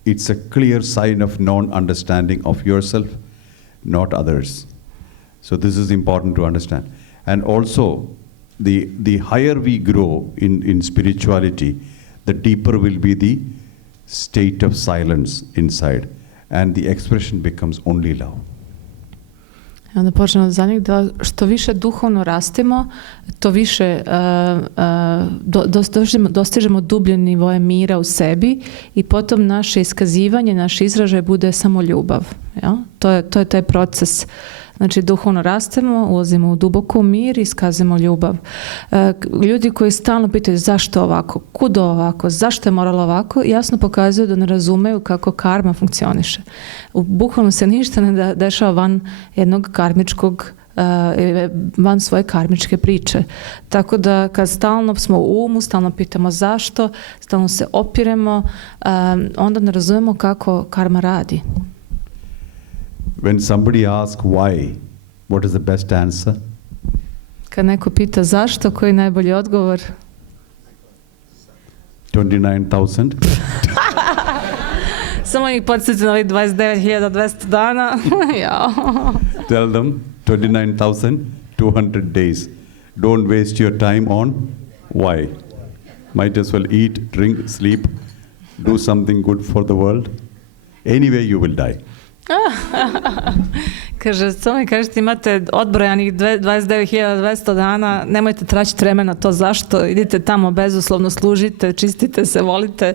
it's a clear sign of non-understanding of yourself, not others. So this is important to understand. And also, the higher we grow in spirituality, the deeper will be the state of silence inside. And the expression becomes only love. Onda počnemo od zadnjeg da što više duhovno rastemo, to više dostižemo dublje nivoje mira u sebi i potom naše iskazivanje, naš izražaj bude samo ljubav. Ja? To je taj proces. Znači duhovno rastemo, ulazimo u duboku mir i iskazujemo ljubav. Ljudi koji stalno pitaju zašto ovako, kuda ovako, zašto je moralo ovako, jasno pokazuju da ne razumeju kako karma funkcioniše. Bukvalno se ništa ne dešava van jednog karmičkog, van svoje karmičke priče. Tako da kad stalno smo u umu, stalno pitamo zašto, stalno se opiremo, onda ne razumemo kako karma radi. When somebody asks why, what is the best answer? Kad neko pita zašto, koji je najbolji odgovor? 29,000. Samo ih podsjeti na ovih 29.200 dana. Tell them 29,200 days. Don't waste your time on why. Might as well eat, drink, sleep, do something good for the world. Anyway, you will die. Kaže, samo mi kažete, imate odbrojanih 29.200 dana, nemojte traćiti vremena to zašto, idite tamo bezuslovno, služite, čistite se, volite.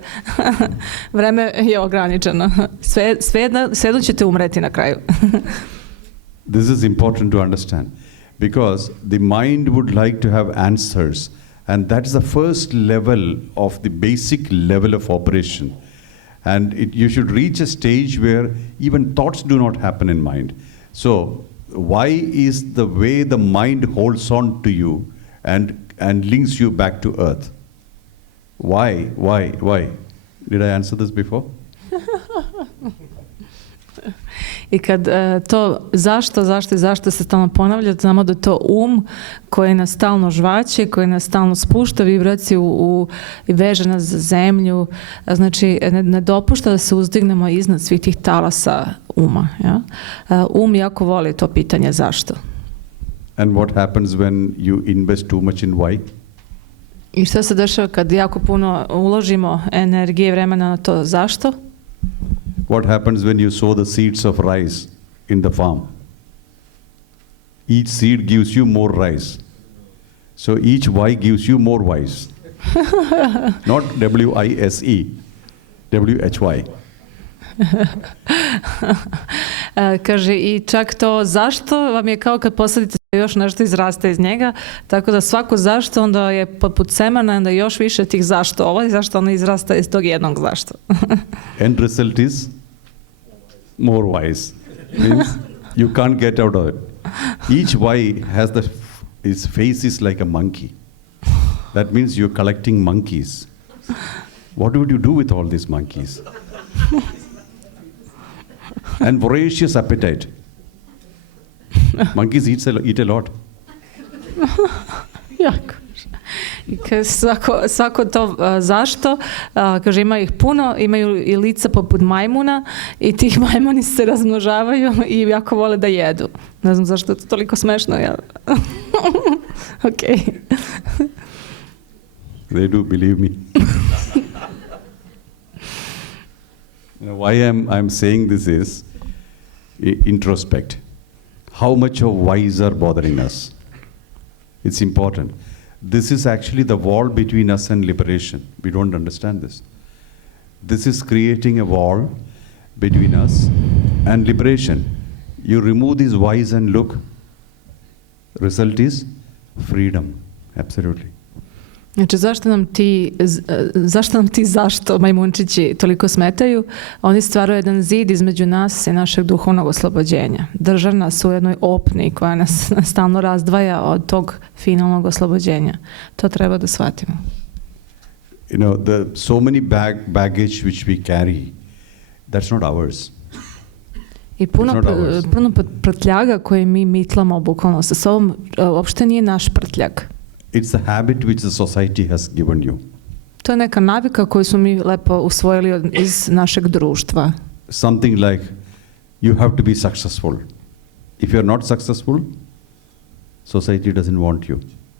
Vreme je ograničeno. Svejedno ćete umreti na kraju. This is important to understand because the mind would like to have answers, and that is the first level of the basic level of operation. And you should reach a stage where even thoughts do not happen in mind. So why is the way the mind holds on to you and links you back to earth? Why? Did I answer this before? I kad to zašto se stalno ponavlja, znamo da to koji nas stalno žvaće, koji nas stalno spušta vibraciju i veže nas za zemlju, znači ne dopušta da se uzdignemo iznad svih tih talasa uma. Ja? Jako voli to pitanje zašto. And what happens when you invest too much in why? I šta se dešava kad jako puno uložimo energije i vremena na to zašto? What happens when you sow the seeds of rice in the farm? Each seed gives you more rice. So each why gives you more whys. Not W-I-S-E, W-H-Y. Kaže, i čak to zašto vam je kao kad posadite još nešto izraste iz njega, tako da svako zašto onda je poput semena, onda još više tih zašto ovo i zašto ono izrasta iz tog jednog zašto. End result is more whys. Means you can't get out of it. Each why has his face is like a monkey. That means you're collecting monkeys. What would you do with all these monkeys? And voracious appetite. Monkeys eat a lot. Jako. I svako to zašto, kaže ima ih puno, imaju i lica poput majmuna i tih majmuni se razmnožavaju i jako vole da jedu. Ne znam zašto je to toliko smešno. Ja. Okay. They do, believe me. Why I'm saying this is introspect. How much of whys are bothering us? It's important. This is actually the wall between us and liberation. We don't understand this. This is creating a wall between us and liberation. You remove these whys and look. Result is freedom. Absolutely. Znači, zašto nam ti zašto majmunčići toliko smetaju? Oni stvaraju jedan zid između nas i našeg duhovnog oslobođenja. Drže nas u jednoj opni koja nas stalno razdvaja od tog finalnog oslobođenja. To treba da shvatimo. You know, so many baggage which we carry, that's not ours. I puno prtljaga koje mi mitlamo bukvalno sa sobom, uopšte nije naš prtljag. It's the habit which the society has given you. To je neka navika koju smo mi lepo usvojili iz našeg društva. Something like you have to be successful. If you are not successful, society doesn't want you.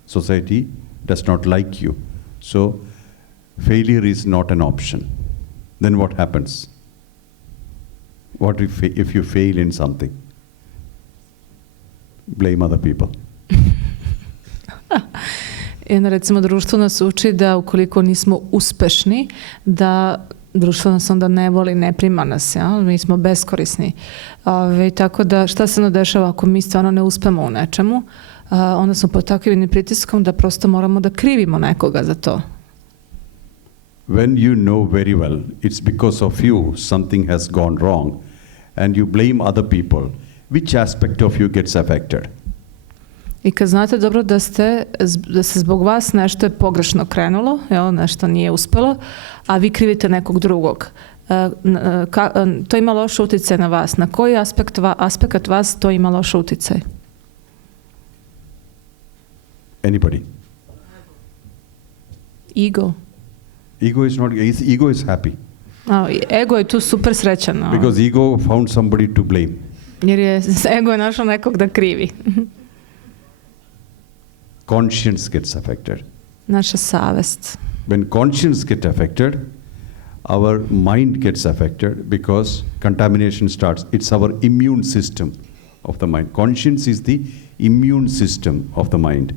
Society does not like you. So failure is not an option. Then what happens? What if you fail in something? Blame other people. I onda recimo društvo nas uči da ukoliko nismo uspešni, da društvo nas onda ne voli, ne prima nas, ja? Mi smo beskorisni. Tako da šta se onda dešava ako mi stvarno ne uspemo u nečemu, onda smo pod takvim pritiskom da prosto moramo da krivimo nekoga za to. When you know very well it's because of you something has gone wrong and you blame other people, which aspect of you gets affected? I kad znate dobro da se zbog vas nešto je pogrešno krenulo, nešto nije uspelo, a vi krivite nekog drugog, to ima loš uticaj na vas. Na koji aspekt vas to ima loš uticaj? Anybody? Ego. Ego is happy. Ego je tu super srećan. Because ego found somebody to blame. Jer ego je našao nekog da krivi. Conscience gets affected. Naša savest. When conscience gets affected, our mind gets affected because contamination starts. It's our immune system of the mind. Conscience is the immune system of the mind.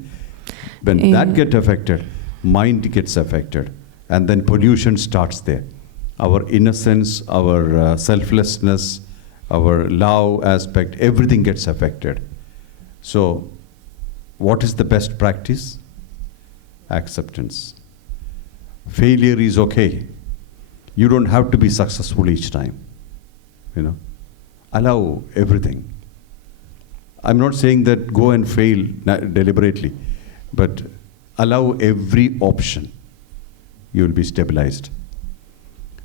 When that gets affected, mind gets affected. And then pollution starts there. Our innocence, our selflessness, our love aspect, everything gets affected. So, what is the best practice? Acceptance. Failure is okay. You don't have to be successful each time. You know, allow everything. I'm not saying that go and fail deliberately, but allow every option. You will be stabilized.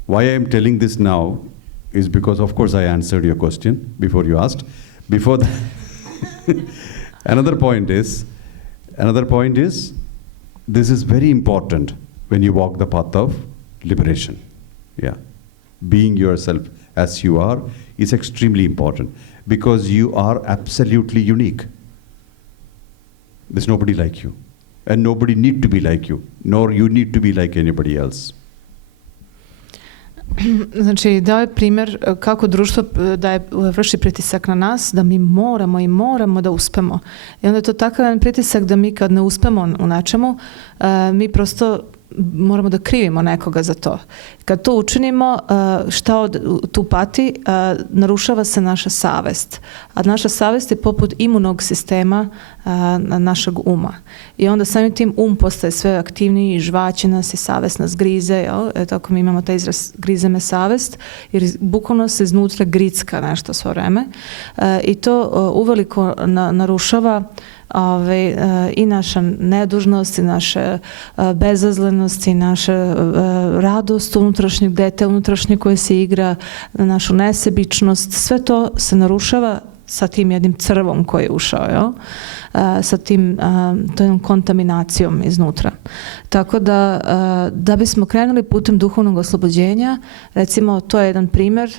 Why I am telling this now is because, of course, I answered your question before you asked. Before that, another point is, this is very important when you walk the path of liberation. Yeah, being yourself as you are is extremely important because you are absolutely unique. There's nobody like you, and nobody need to be like you, nor you need to be like anybody else. Znači, dao je primjer kako društvo vrši pritisak na nas, da mi moramo da uspemo. I onda je to takav jedan pritisak da mi kad ne uspemo u nečemu, mi prosto moramo da krivimo nekoga za to. Kad to učinimo, šta tu pati? Narušava se naša savest. A naša savest je poput imunog sistema našeg uma. I onda samim tim postaje sve aktivniji, žvaće nas i savest nas grize. Jel? Tako mi imamo taj izraz grize me savest, jer bukvalno se iznutra gricka nešto svo vreme. I to uveliko narušava i naša nedužnost, i naša bezazlenost, i naša radost unutrašnjeg dete, unutrašnje koje se igra, našu nesebičnost, sve to se narušava sa tim jednim crvom koji je ušao, jel? Sa tim tom kontaminacijom iznutra. Tako da bismo krenuli putem duhovnog oslobođenja, recimo to je jedan primjer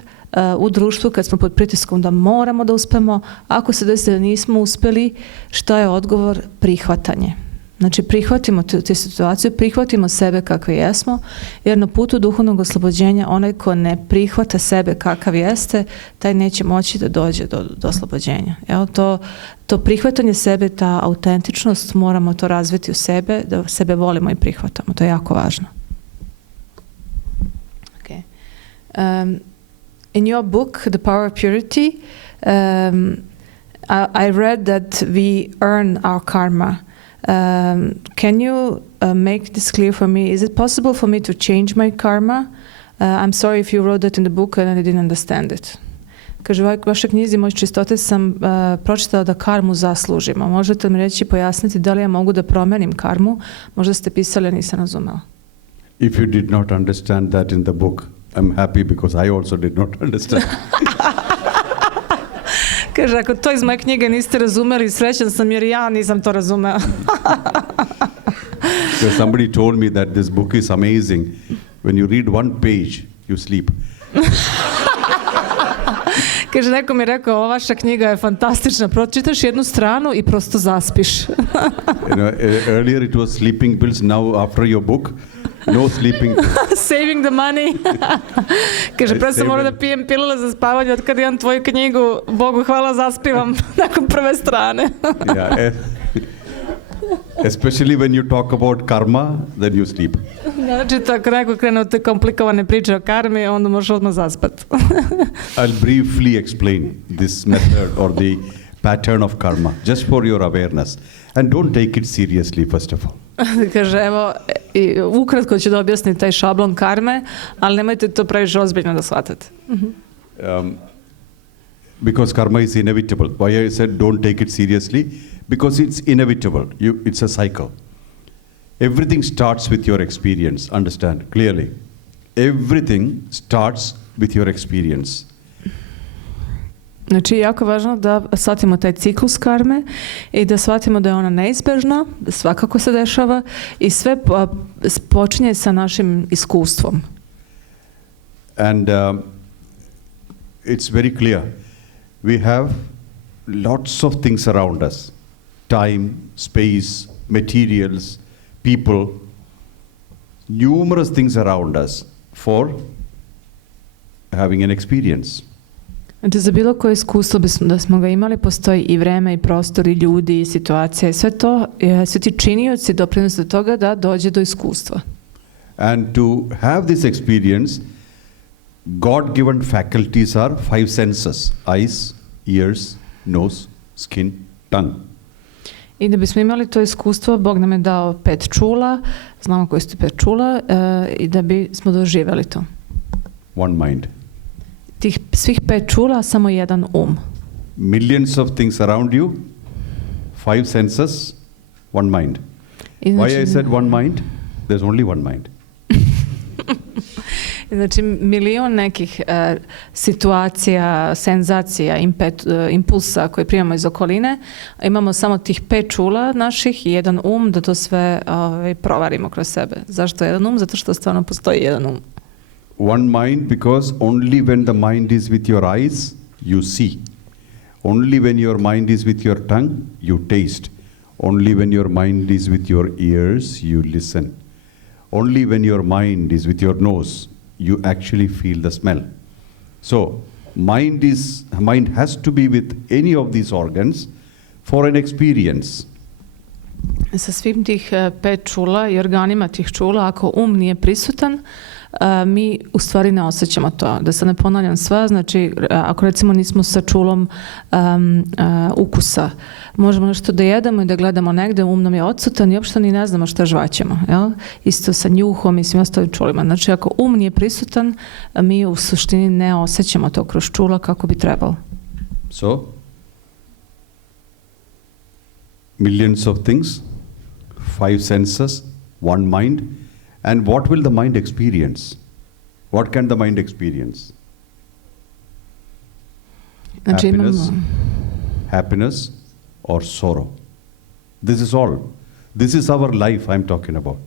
u društvu kad smo pod pritiskom da moramo da uspemo, ako se desi da nismo uspeli, šta je odgovor? Prihvatanje. Znači prihvatimo tu situaciju, prihvatimo sebe kakvi jesmo, jer na putu duhovnog oslobođenja onaj ko ne prihvata sebe kakav jeste, taj neće moći da dođe do oslobođenja. Evo to prihvatanje sebe, ta autentičnost, moramo to razviti u sebe, da sebe volimo i prihvatamo. To je jako važno. Okay. In your book, The Power of Purity, I read that we earn our karma. Can you make this clear for me? Is it possible for me to change my karma? I'm sorry if you wrote that in the book and I didn't understand it. Kaže, u vašoj knjizi Moć čistote sam pročitala da karmu zaslužimo. Možete mi reći, pojasniti da li ja mogu da promenim karmu? Možda ste pisali, a nisam razumela. If you did not understand that in the book, I'm happy because I also did not understand. Kaže, ako to iz moje knjige niste razumeli, srećan sam jer ja nisam to razumela. Somebody told me that this book is amazing. When you read one page, you sleep. Kaže, neko mi je rekao, ova vaša knjiga je fantastična, pročitaš jednu stranu i prosto zaspiš. Earlier it was sleeping pills, now after your book, no sleeping pills. Saving the money. Kaže, pre sam morao da pijem pilule za spavanje, od kada imam tvoju knjigu, Bogu hvala, zaspivam nakon prve strane. Yeah, especially when you talk about karma, then you sleep. Znači, ako neko krene od te komplikovane priče o karmi, onda možeš odmah zaspat. I'll briefly explain this method or the pattern of karma, just for your awareness. And don't take it seriously, first of all. Kaže, evo, ukratko ću da objasnim taj šablon karme, ali nemojte to previše ozbiljno da shvatate. Because karma is inevitable. Why I said don't take it seriously? Because it's inevitable. It's a cycle. Everything starts with your experience. Understand clearly. Everything starts with your experience. Znači, jako važno da shvatimo taj ciklus karme i da shvatimo da je ona neizbežna, da svakako se dešava i sve počinje sa našim iskustvom. And it's very clear. We have lots of things around us. Time, space, materials, people, numerous things around us. for having an experience. Znači, za bilo koje iskustvo da smo ga imali, postoji i vreme, i prostor, i ljudi, i situacija, i sve to, svi ti činioci doprinose do toga da dođe do iskustva. And to have this experience, God-given faculties are 5 senses: eyes, ears, nose, skin, tongue. I da bismo imali to iskustvo, Bog nam je dao 5 čula, znamo koji su 5 čula, i da bismo doživjeli to. One mind. Tih svih 5 čula, samo jedan Millions of things around you, 5 senses, one mind. I Why I said one mind? There's only one mind. Znači, milion nekih situacija, senzacija, impulsa koje primamo iz okoline, a imamo samo tih 5 čula naših i jedan da to sve provarimo kroz sebe. Zašto jedan Zato što stvarno postoji jedan One mind, because only when the mind is with your eyes, you see. Only when your mind is with your tongue, you taste. Only when your mind is with your ears, you listen. Only when your mind is with your nose, you actually feel the smell. So, mind has to be with any of these organs for an experience. Sa svim tih 5 čula i organima tih čula, ako nije prisutan, mi u stvari ne osjećamo to. Da se ne ponavljam sve, znači ako recimo nismo sa čulom ukusa, možemo nešto da jedemo i da gledamo negde, nam je odsutan i uopšte ni ne znamo šta žvaćemo. Jel? Isto sa njuhom i svim ostalim čulima. Znači ako nije prisutan, mi u suštini ne osjećamo to kroz čula kako bi trebalo. So, millions of things, 5 senses, one mind. And what will the mind experience? What can the mind experience? Znači, happiness or sorrow. This is all. This is our life I'm talking about.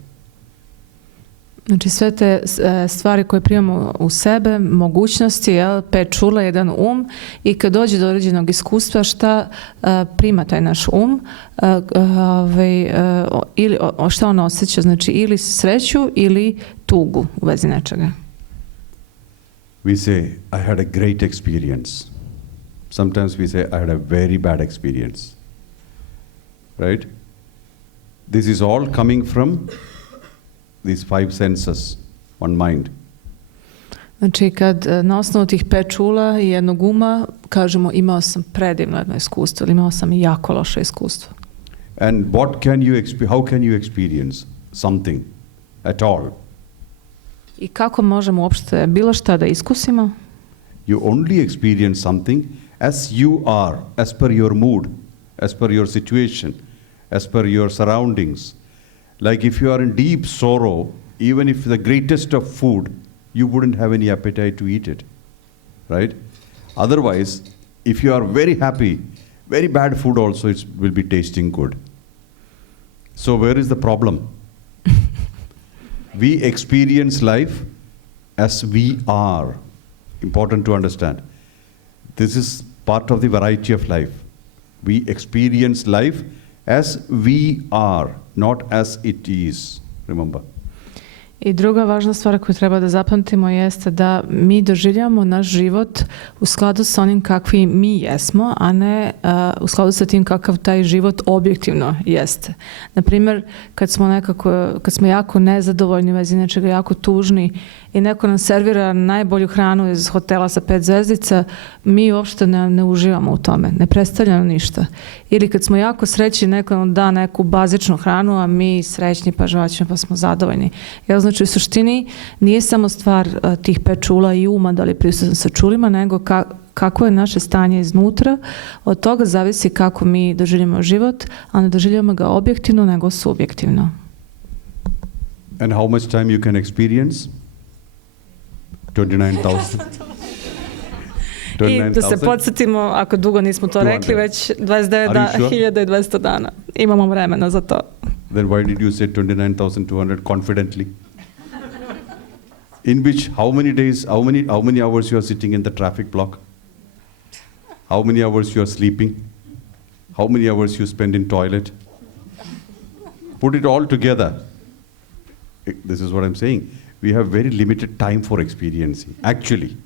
Znači sve te stvari koje primamo u sebe, mogućnosti, 5 čula, jedan i kad dođe do određenog iskustva, šta prima taj naš ili šta on osjeća, znači ili sreću ili tugu u vezi nečega. We say, I had a great experience. Sometimes we say, I had a very bad experience. Right? This is all coming from these 5 senses, one mind. Znači kad na osnovu tih 5 čula i jednog kažemo imao sam predivno jedno iskustvo ili imao sam jako loše iskustvo. And how can you experience something at all? I kako možemo uopšte bilo šta da iskusimo? You only experience something as you are, as per your mood, as per your situation, as per your surroundings. Like if you are in deep sorrow, even if the greatest of food, you wouldn't have any appetite to eat it, right? Otherwise, if you are very happy, very bad food also will be tasting good. So where is the problem? We experience life as we are. Important to understand. This is part of the variety of life. We experience life as we are, not as it is. Remember. I druga važna stvar koju treba da zapamtimo jeste da mi doživljavamo naš život u skladu sa onim kakvi mi jesmo, a ne u skladu sa tim kakav taj život objektivno jeste. Naprimjer, kad smo jako nezadovoljni u vezi nečega, jako tužni i neko nam servira najbolju hranu iz hotela sa 5 zvezdica, mi uopšte ne uživamo u tome, ne predstavljamo ništa. Ili kad smo jako srećni, neko nam da neku bazičnu hranu, a mi srećni pa žvaćemo pa smo zadovoljni. Znači, u suštini nije samo stvar tih 5 čula i da li je prisutan sa čulima, nego kako je naše stanje iznutra. Od toga zavisi kako mi doživljamo život, a ne doživljamo ga objektivno, nego subjektivno. And how much time you can experience? 29,000. I da se podsjetimo, ako dugo nismo to rekli, već 29.200 dana. Imamo vremena za to. Then why did you say 29,200 confidently? In which, how many hours you are sitting in the traffic block? How many hours you are sleeping? How many hours you spend in toilet? Put it all together. This is what I'm saying. we have very limited time for experiencing, actually.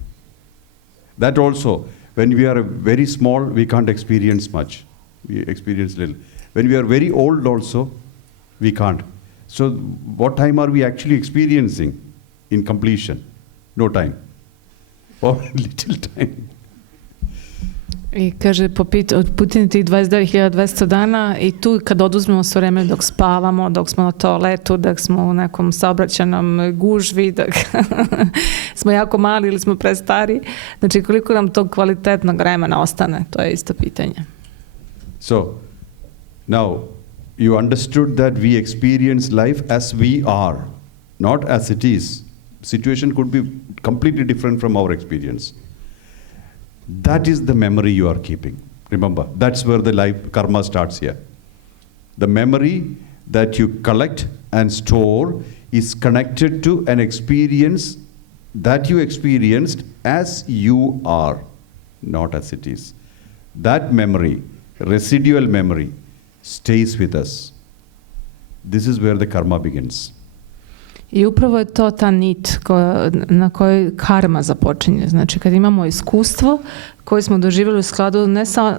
That also, when we are very small, we can't experience much. We experience little. When we are very old also, we can't. So what time are we actually experiencing in completion? No time. Or little time. I kaže, po putinju tih 29.200 dana i tu kad oduzmemo sve vreme dok spavamo, dok smo na toaletu, dok smo u nekom saobraćajnom gužvi, dok smo jako mali ili smo prestari, znači koliko nam tog kvalitetnog vremena ostane, to je isto pitanje. So, now, you understood that we experience life as we are, not as it is. Situation could be completely different from our experience. That is the memory you are keeping. Remember, that's where the life karma starts here. The memory that you collect and store is connected to an experience that you experienced as you are, not as it is. That memory, residual memory, stays with us. This is where the karma begins. I upravo je to ta nit na kojoj karma započinje. Znači kad imamo iskustvo koje smo doživjeli u skladu ne samo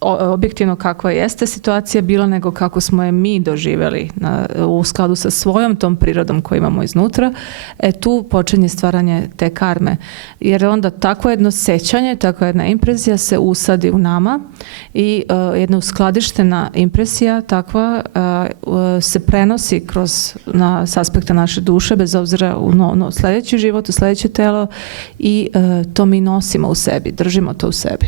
objektivno kakva jeste situacija bila, nego kako smo je mi doživjeli u skladu sa svojom tom prirodom koju imamo iznutra, tu počinje stvaranje te karme. Jer onda takvo jedno sećanje, takva jedna impresija se usadi u nama i jedna uskladištena impresija takva se prenosi s aspekta naše duše, bez obzira u sljedeći život, u sljedeće telo i to mi nosimo u sebi. Držimo to u sebi.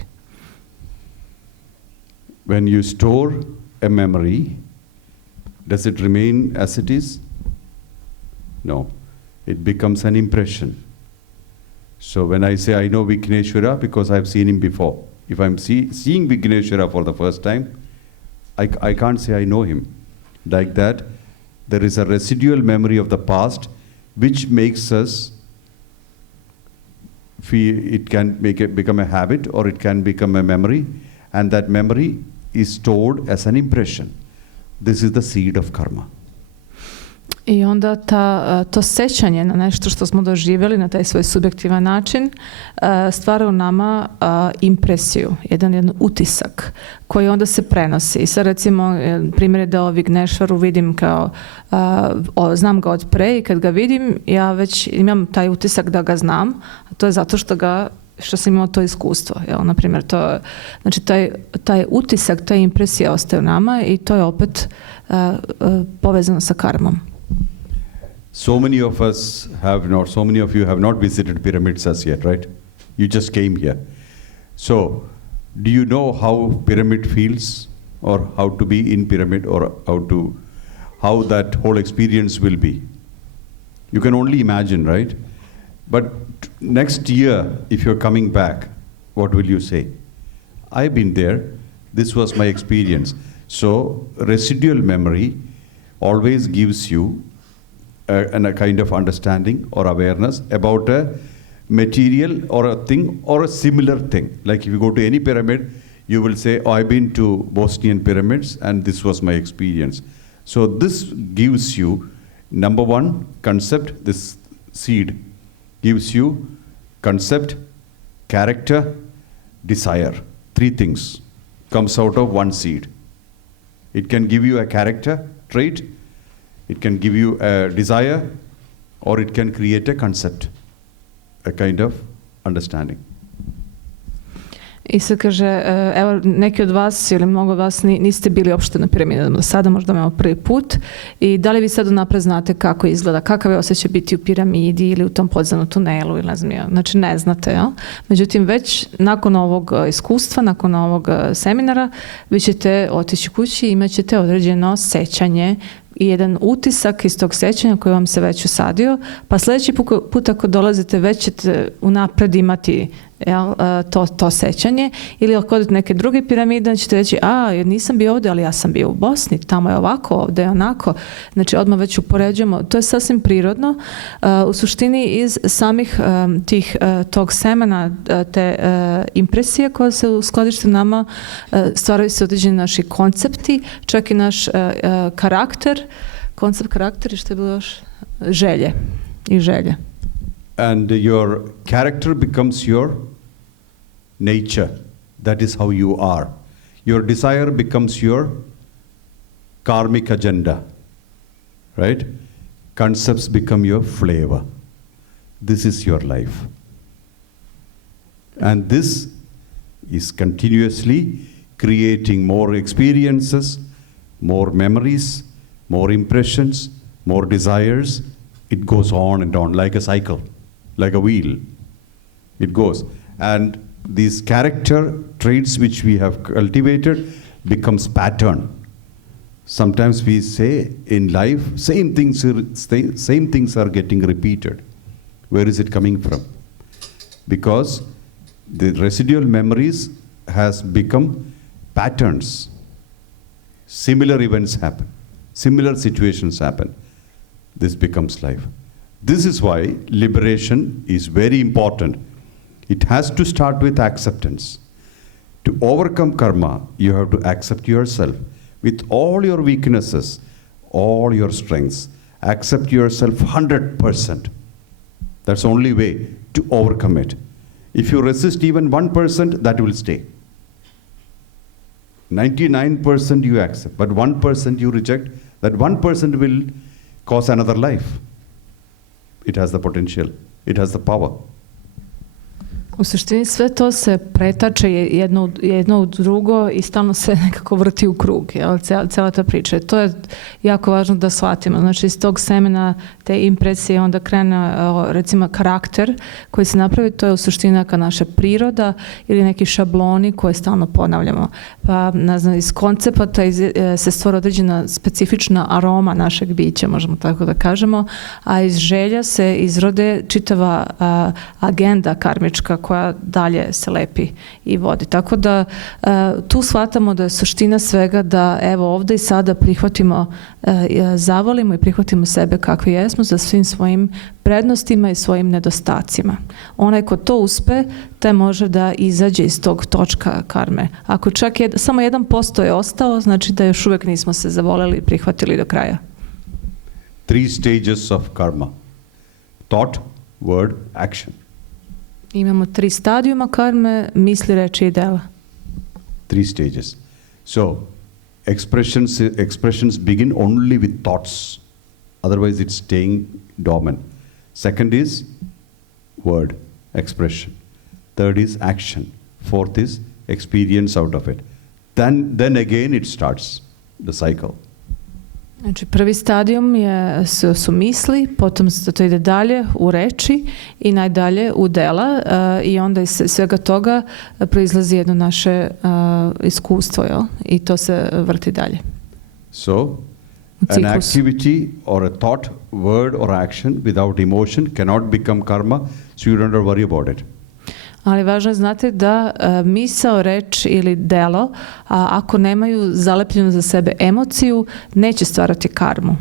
When you store a memory, does it remain as it is? No. It becomes an impression. So when I say I know Vighneshwara because I've seen him before. If I'm seeing Vighneshwara for the first time, I can't say I know him. Like that, there is a residual memory of the past which makes us it can become a habit or it can become a memory, and that memory is stored as an impression. This is the seed of karma. I onda to sećanje na nešto što smo doživjeli na taj svoj subjektivan način stvara u nama impresiju, jedan utisak koji onda se prenosi. I sad recimo primjer je da o Vighneshwaru vidim kao, znam ga od pre i kad ga vidim ja već imam taj utisak da ga znam, a to je zato što sam imao to iskustvo. Jel? Naprimjer, znači taj utisak, ta impresija ostaje u nama i to je opet povezano sa karmom. So many of you have not visited pyramids as yet, right? You just came here. So, do you know how pyramid feels, or how to be in pyramid, or how that whole experience will be? You can only imagine, right? But next year, if you're coming back, what will you say? I've been there. This was my experience. So, residual memory always gives you a kind of understanding or awareness about a material or a thing or a similar thing. Like if you go to any pyramid, you will say, oh, I've been to Bosnian pyramids and this was my experience. So this gives you, number one, concept, this seed gives you concept, character, desire. 3 things comes out of one seed. It can give you a character trait, it can give you a desire, or it can create a concept, a kind of understanding. I sad kaže, evo neki od vas ili mnogo od vas niste bili uopšte na piramidama sada, možda imamo prvi put, i da li vi sad unapred znate kako izgleda, kakav je osjećaj biti u piramidi ili u tom podzemnom tunelu ili ne znam ja, znači ne znate, ja? Međutim već nakon ovog iskustva, nakon ovog seminara, vi ćete otići kući i imat ćete određeno sećanje i jedan utisak iz tog sećanja koji vam se već usadio, pa sljedeći put ako dolazite već ćete unapred imati to sećanje, ili ako odete neke druge piramide ćete reći, jer nisam bio ovdje, ali ja sam bio u Bosni, tamo je ovako, ovdje je onako, znači odmah već upoređujemo, to je sasvim prirodno. U suštini iz samih tog semena, te impresije koje se u skladištu nama stvaraju se određeni naši koncepti, čak i naš karakter, koncept karakter i što je bilo još želje. i želje. And your character becomes your nature. That is how you are. Your desire becomes your karmic agenda. Right? Concepts become your flavor. This is your life. And this is continuously creating more experiences, more memories, more impressions, more desires. It goes on and on like a cycle, like a wheel. It goes. And these character traits which we have cultivated becomes pattern. Sometimes we say in life, same things are getting repeated. Where is it coming from? Because the residual memories has become patterns. Similar events happen. Similar situations happen. This becomes life. This is why liberation is very important. It has to start with acceptance. To overcome karma, you have to accept yourself with all your weaknesses, all your strengths. Accept yourself 100%. That's the only way to overcome it. If you resist even 1%, that will stay. 99% you accept, but 1% you reject. That 1% will cause another life. It has the potential. It has the power. U suštini sve to se pretače jedno u drugo i stalno se nekako vrti u krug, cijela ta priča. I to je jako važno da shvatimo. Znači iz tog semena te impresije onda krene recimo karakter koji se napravi, to je u suštini neka naša priroda ili neki šabloni koje stalno ponavljamo. Pa ne znam, iz koncepata se stvara određena specifična aroma našeg bića, možemo tako da kažemo, a iz želja se izrode čitava agenda karmička koja dalje se lepi i vodi. Tako da tu shvatamo da je suština svega da evo ovdje i sada prihvatimo, zavolimo i prihvatimo sebe kakvi jesmo sa svim svojim prednostima i svojim nedostacima. Onaj ko to uspe, taj može da izađe iz tog točka karme. Ako čak samo 1% je ostao, znači da još uvijek nismo se zavoleli i prihvatili do kraja. 3 stages of karma. Thought, word, action. Imamo 3 stadijuma karme, misli, reči i dela. 3 stages. So, expressions begin only with thoughts. Otherwise, it's staying dormant. Second is word, expression. Third is action. Fourth is experience out of it. Then again it starts the cycle. Znači, prvi stadijum su misli, potom to ide dalje u reči i najdalje u dela i onda iz svega toga proizlazi jedno naše iskustvo, jel? I to se vrti dalje. So, an activity or a thought, word or action without emotion cannot become karma, so you don't have to worry about it. Ali važno je znati da misao, reč ili delo, ako nemaju zalepljenu za sebe emociju, neće stvarati karmu.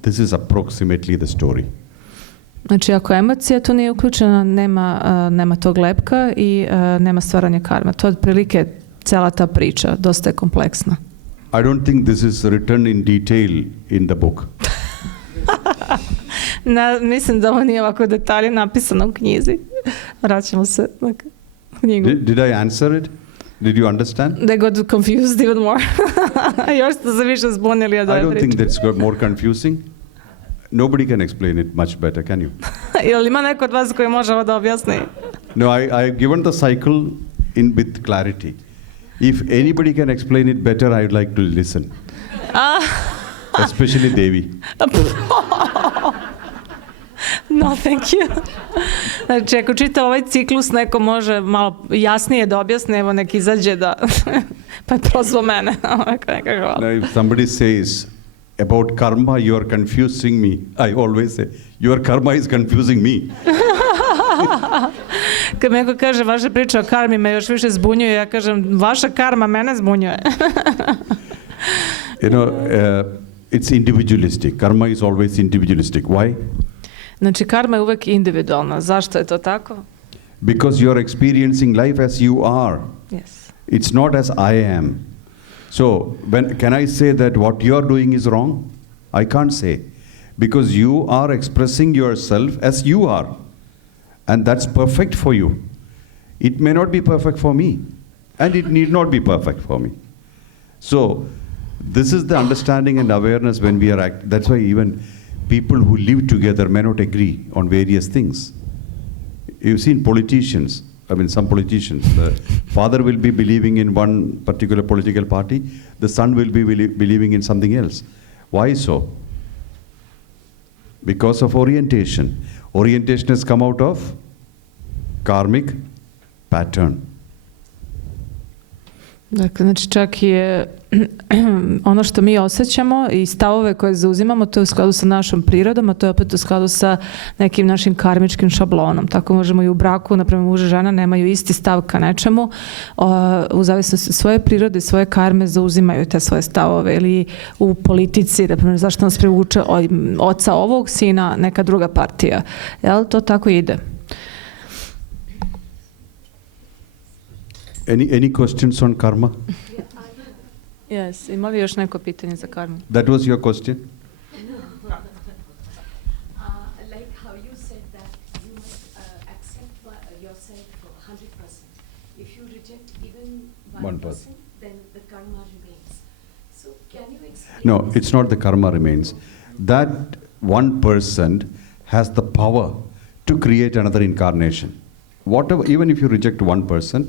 This is approximately the story. Znači, ako emocija tu nije uključena, nema tog lepka i nema stvaranja karma. To je otprilike cela ta priča, dosta je kompleksna. I don't think this is written in detail in the book. Mislim da ovo nije ovako detalje napisano u knjizi. Vraćamo se na knjigu. Did I answer it? Did you understand? They got confused even more. Još ste se više zbunili od ove priče. I don't think that's more confusing. Nobody can explain it much better, can you? Jel ima neko od vas koji može ovo da objasni? No, I given the cycle with clarity. If anybody can explain it better, I would like to listen. Especially Devi. No, thank you. Znači, ako čita ovaj ciklus, neko može malo jasnije da objasne, evo nek izađe da, pa je prozvao mene. Now, if somebody says, about karma, you are confusing me, I always say, your karma is confusing me. Kad mi neko kaže, vaša priča o karmi me još više zbunjuje, ja kažem, vaša karma mene zbunjuje. You know, it's individualistic. Karma is always individualistic. Why? Znači, karma je uvek individualna. Zašto je to tako? Because you are experiencing life as you are. Yes. It's not as I am. So, can I say that what you are doing is wrong? I can't say. because you are expressing yourself as you are, and that's perfect for you. It may not be perfect for me, and it need not be perfect for me. So this is the understanding and awareness when we are that's why even people who live together may not agree on various things. You've seen politicians, I mean some politicians, the father will be believing in one particular political party, the son will be believing in something else. Why so? Because of orientation. Orientation has come out of karmic pattern. Dakle, znači čak je ono što mi osjećamo i stavove koje zauzimamo, to je u skladu sa našom prirodom, a to je opet u skladu sa nekim našim karmičkim šablonom. Tako možemo i u braku, naprimjer muž i žena nemaju isti stav ka nečemu, u zavisnosti svoje prirode i svoje karme zauzimaju te svoje stavove. Ili u politici, naprimjer, zašto nas privuče oca ovog sina neka druga partija. Jel, to tako ide. Any questions on karma? Yes. Ima li još neko pitanje za karmu? That was your question? Like how you said that you must accept yourself 100%. If you reject even 1%, then the karma remains. So can you explain? No, it's not the karma remains. That 1% has the power to create another incarnation. Whatever, even if you reject 1%,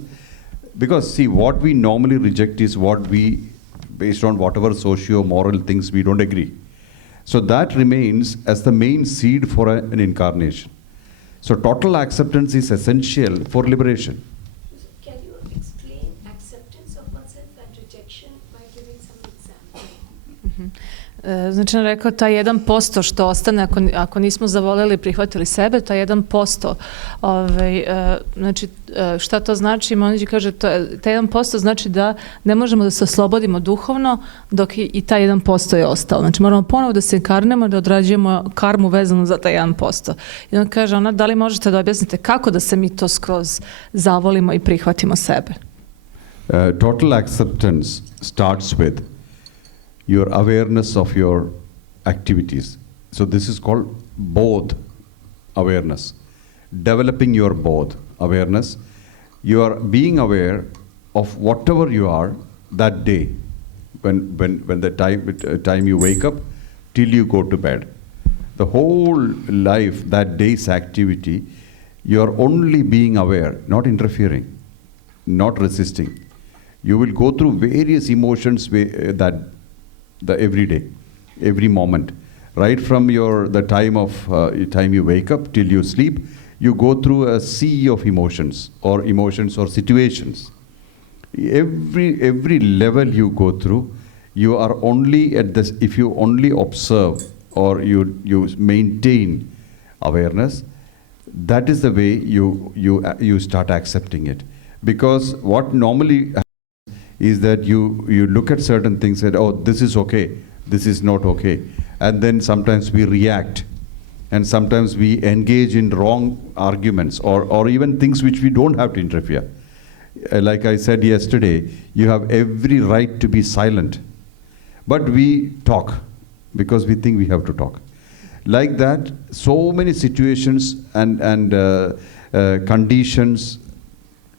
because see, what we normally reject is what we, based on whatever socio-moral things we don't agree. So that remains as the main seed for an incarnation. So total acceptance is essential for liberation. Can you explain acceptance of oneself and rejection by giving some example? Znači, on rekao taj 1% što ostane ako nismo zavoleli i prihvatili sebe, taj 1%, znači, šta to znači? Monđi kaže, taj 1% znači da ne možemo da se oslobodimo duhovno dok i taj 1% je ostao. Znači, moramo ponovo da se inkarnemo, da odrađujemo karmu vezanu za taj 1%. I on kaže, da li možete da objasnite kako da se mi to skroz zavolimo i prihvatimo sebe? Total acceptance starts with your awareness of your activities. So this is called bodh awareness. Developing your bodh awareness. You are being aware of whatever you are that day, when the time you wake up till you go to bed. The whole life, that day's activity, you are only being aware, not interfering, not resisting. You will go through various emotions every day, every moment, right from the time you wake up till you sleep, you go through a sea of emotions or situations. Every level you go through, you are only at this. If you only observe or you maintain awareness, that is the way you start accepting it. Because what normally is that you look at certain things and, oh, this is okay, this is not okay. And then sometimes we react. And sometimes we engage in wrong arguments or even things which we don't have to interfere. Like I said yesterday, you have every right to be silent. But we talk because we think we have to talk. Like that, so many situations and conditions,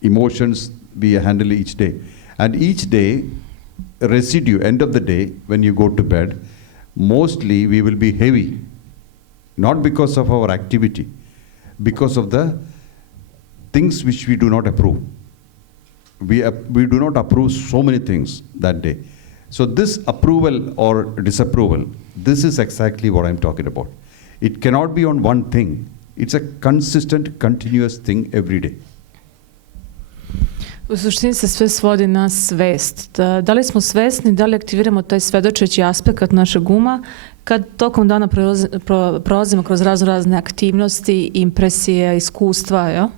emotions we handle each day. And each day, residue, end of the day, when you go to bed, mostly we will be heavy. Not because of our activity, because of the things which we do not approve. We do not approve so many things that day. So this approval or disapproval, this is exactly what I'm talking about. It cannot be on one thing. It's a consistent, continuous thing every day. U suštini se sve svodi na svest. Da li smo svesni, da li aktiviramo taj svedočeći aspekt našeg uma kad tokom dana prolazimo kroz razne aktivnosti, impresije, iskustva. Ja?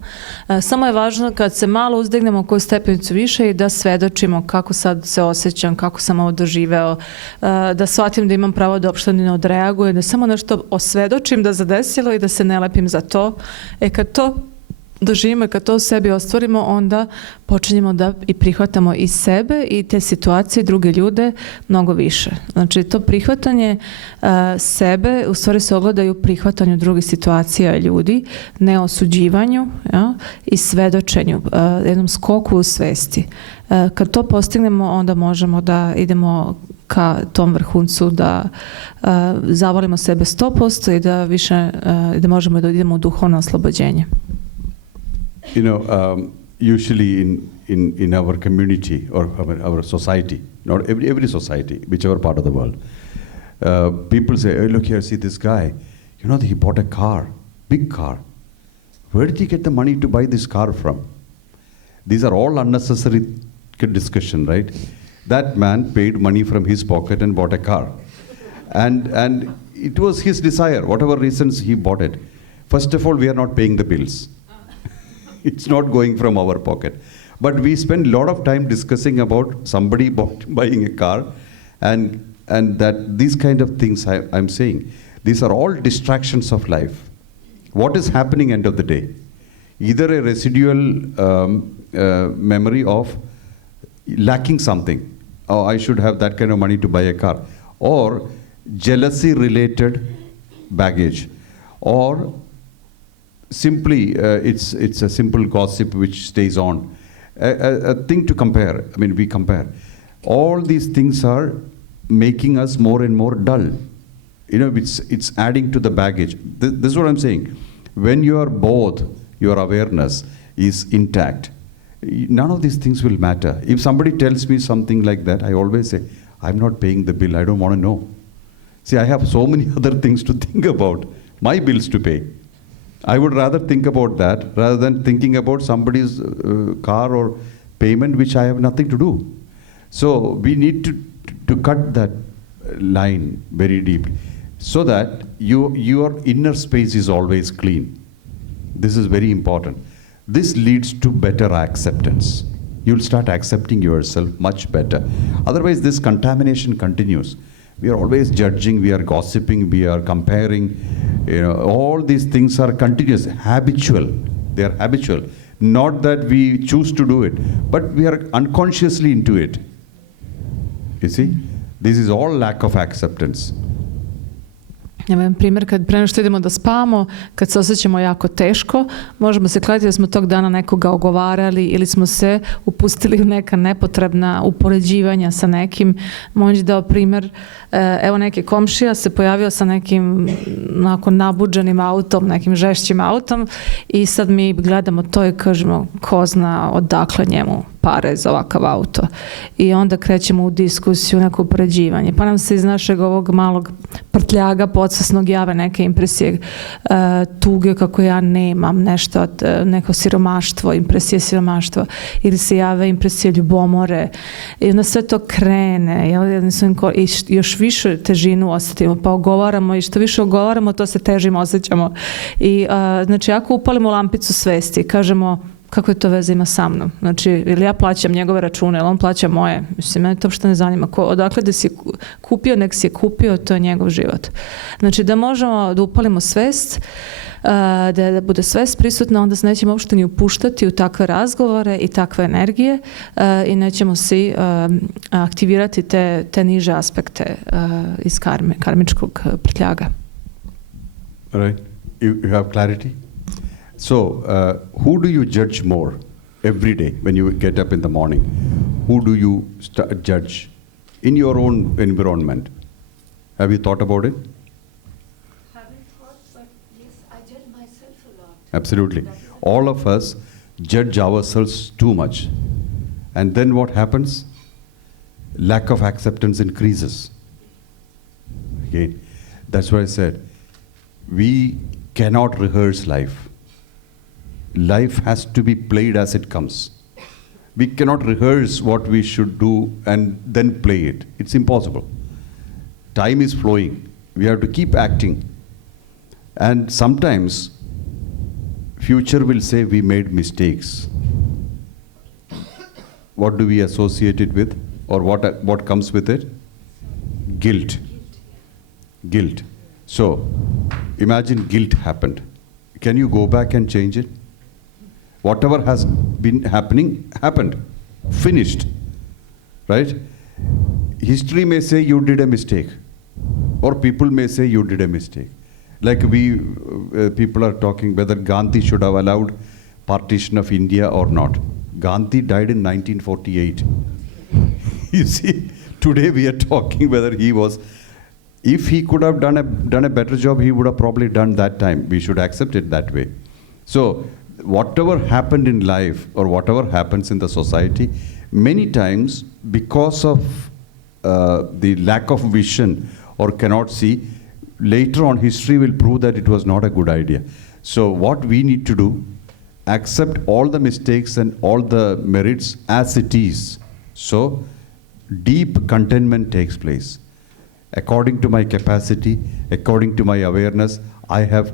Samo je važno kad se malo uzdignemo koju stepenicu više i da svedočimo kako sad se osjećam, kako sam ovo doživeo, da shvatim da imam pravo da uopšte ne odreagujem, da samo nešto osvedočim da zadesilo i da se ne lepim za to. Kad to doživimo i kad to u sebi ostvarimo, onda počinjemo da i prihvatamo i sebe i te situacije, druge ljude mnogo više. Znači to prihvatanje sebe u stvari se ogleda i u prihvatanju drugih situacija i ljudi, neosuđivanju, ja, i svedočenju, jednom skoku u svesti. Kad to postignemo, onda možemo da idemo ka tom vrhuncu, da zavolimo sebe 100% i da više, da možemo da idemo u duhovno oslobođenje. You know, usually in our community or our society, not every society, whichever part of the world, people say, "Hey, look here, see this guy. You know, he bought a car, big car. Where did he get the money to buy this car from?" These are all unnecessary discussion, right? That man paid money from his pocket and bought a car. And it was his desire, whatever reasons he bought it. First of all, we are not paying the bills. It's not going from our pocket. But we spend a lot of time discussing about somebody buying a car and that these kind of things I'm saying. These are all distractions of life. What is happening end of the day? Either a residual memory of lacking something. Oh, I should have that kind of money to buy a car. Or jealousy related baggage. Or simply it's a simple gossip which stays on. A thing to compare. I mean, we compare. All these things are making us more and more dull. You know, it's adding to the baggage. This is what I'm saying. When you are both, your awareness is intact, none of these things will matter. If somebody tells me something like that, I always say, I'm not paying the bill, I don't want to know. See, I have so many other things to think about, my bills to pay. I would rather think about that rather than thinking about somebody's car or payment which I have nothing to do. So we need to cut that line very deeply so that your inner space is always clean. This is very important. This leads to better acceptance. You'll start accepting yourself much better. Otherwise, this contamination continues. We are always judging, we are gossiping, we are comparing. You know, all these things are continuous, habitual. They are habitual. Not that we choose to do it, but we are unconsciously into it. You see? This is all lack of acceptance. Jedan primjer, kad pre nego što idemo da spavamo, kad se osjećamo jako teško, možemo se kladiti da smo tog dana nekoga ogovarali ili smo se upustili u neka nepotrebna upoređivanja sa nekim. Možda dao primjer, evo neki komšija se pojavio sa nekim onako nabuđenim autom, nekim žešćim autom i sad mi gledamo to i kažemo ko zna odakle njemu pare za ovakav auto. I onda krećemo u diskusiju, neko upoređivanje. Pa nam se iz našeg ovog malog prtljaga podsvesnog jave neke impresije tuge kako ja nemam nešto, neko siromaštvo, impresije siromaštva. Ili se jave impresije ljubomore. I onda sve to krene. I još više težinu osjetimo. Pa ogovaramo i što više ogovaramo, to se težim osjećamo. I znači, ako upalimo lampicu svesti, kažemo kako je to veze ima sa mnom. Znači, ili ja plaćam njegove račune, ili on plaća moje. Mislim, mene to uopšte ne zanima. Odakle da si kupio, nek si je kupio, to je njegov život. Znači, da možemo da upalimo svest, da bude svest prisutna, onda se nećemo uopšte ni upuštati u takve razgovore i takve energije i nećemo si aktivirati te niže aspekte iz karmičkog prtljaga. Right. You have clarity? So, who do you judge more every day when you get up in the morning? Who do you judge in your own environment? Have you thought about it? Haven't thought, but yes, I judge myself a lot. Absolutely. All of us judge ourselves too much. And then what happens? Lack of acceptance increases. Again, that's why I said, we cannot rehearse life. Life has to be played as it comes. We cannot rehearse what we should do and then play it. It's impossible. Time is flowing. We have to keep acting. And sometimes, future will say we made mistakes. What do we associate it with? Or what comes with it? Guilt. Guilt. So, imagine guilt happened. Can you go back and change it? Whatever has been happening, happened. Finished. Right? History may say you did a mistake. Or people may say you did a mistake. Like people are talking whether Gandhi should have allowed partition of India or not. Gandhi died in 1948. You see, today we are talking whether he was, if he could have done a better job, he would have probably done that time. We should accept it that way. So, whatever happened in life or whatever happens in the society, many times because of the lack of vision or cannot see, later on history will prove that it was not a good idea. So what we need to do, accept all the mistakes and all the merits as it is. So deep contentment takes place. According to my capacity, according to my awareness, I have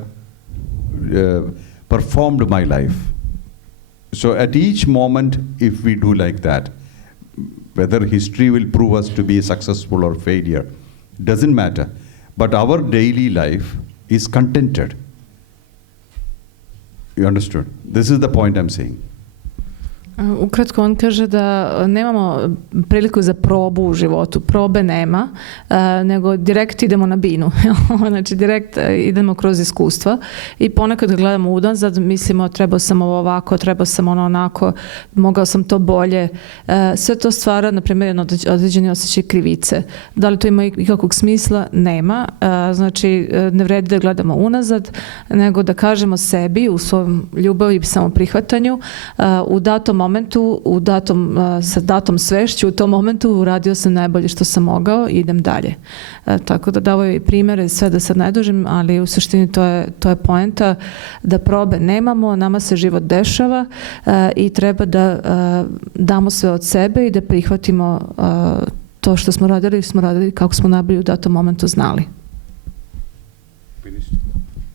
performed my life. So at each moment, if we do like that, whether history will prove us to be successful or failure, doesn't matter. But our daily life is contented. You understood? This is the point I'm saying. Ukratko, on kaže da nemamo priliku za probu u životu. Probe nema, nego direkt idemo na binu. Znači, direkt idemo kroz iskustva i ponekad gledamo unazad, mislimo trebao sam ovo ovako, trebao sam ono onako, mogao sam to bolje. Sve to stvara, na primjer, određeni osjećaj krivice. Da li to ima ikakvog smisla? Nema. Znači, ne vredi da gledamo unazad, nego da kažemo sebi u svom ljubavi i samoprihvatanju u datom momentu, sa datom svešću, u tom momentu uradio sam najbolje što sam mogao i idem dalje. Tako da davo je primjere, sve da sad ne dužim, ali u suštini to je poenta da probe nemamo, nama se život dešava i treba da damo sve od sebe i da prihvatimo to što smo radili kako smo najbolje u datom momentu znali.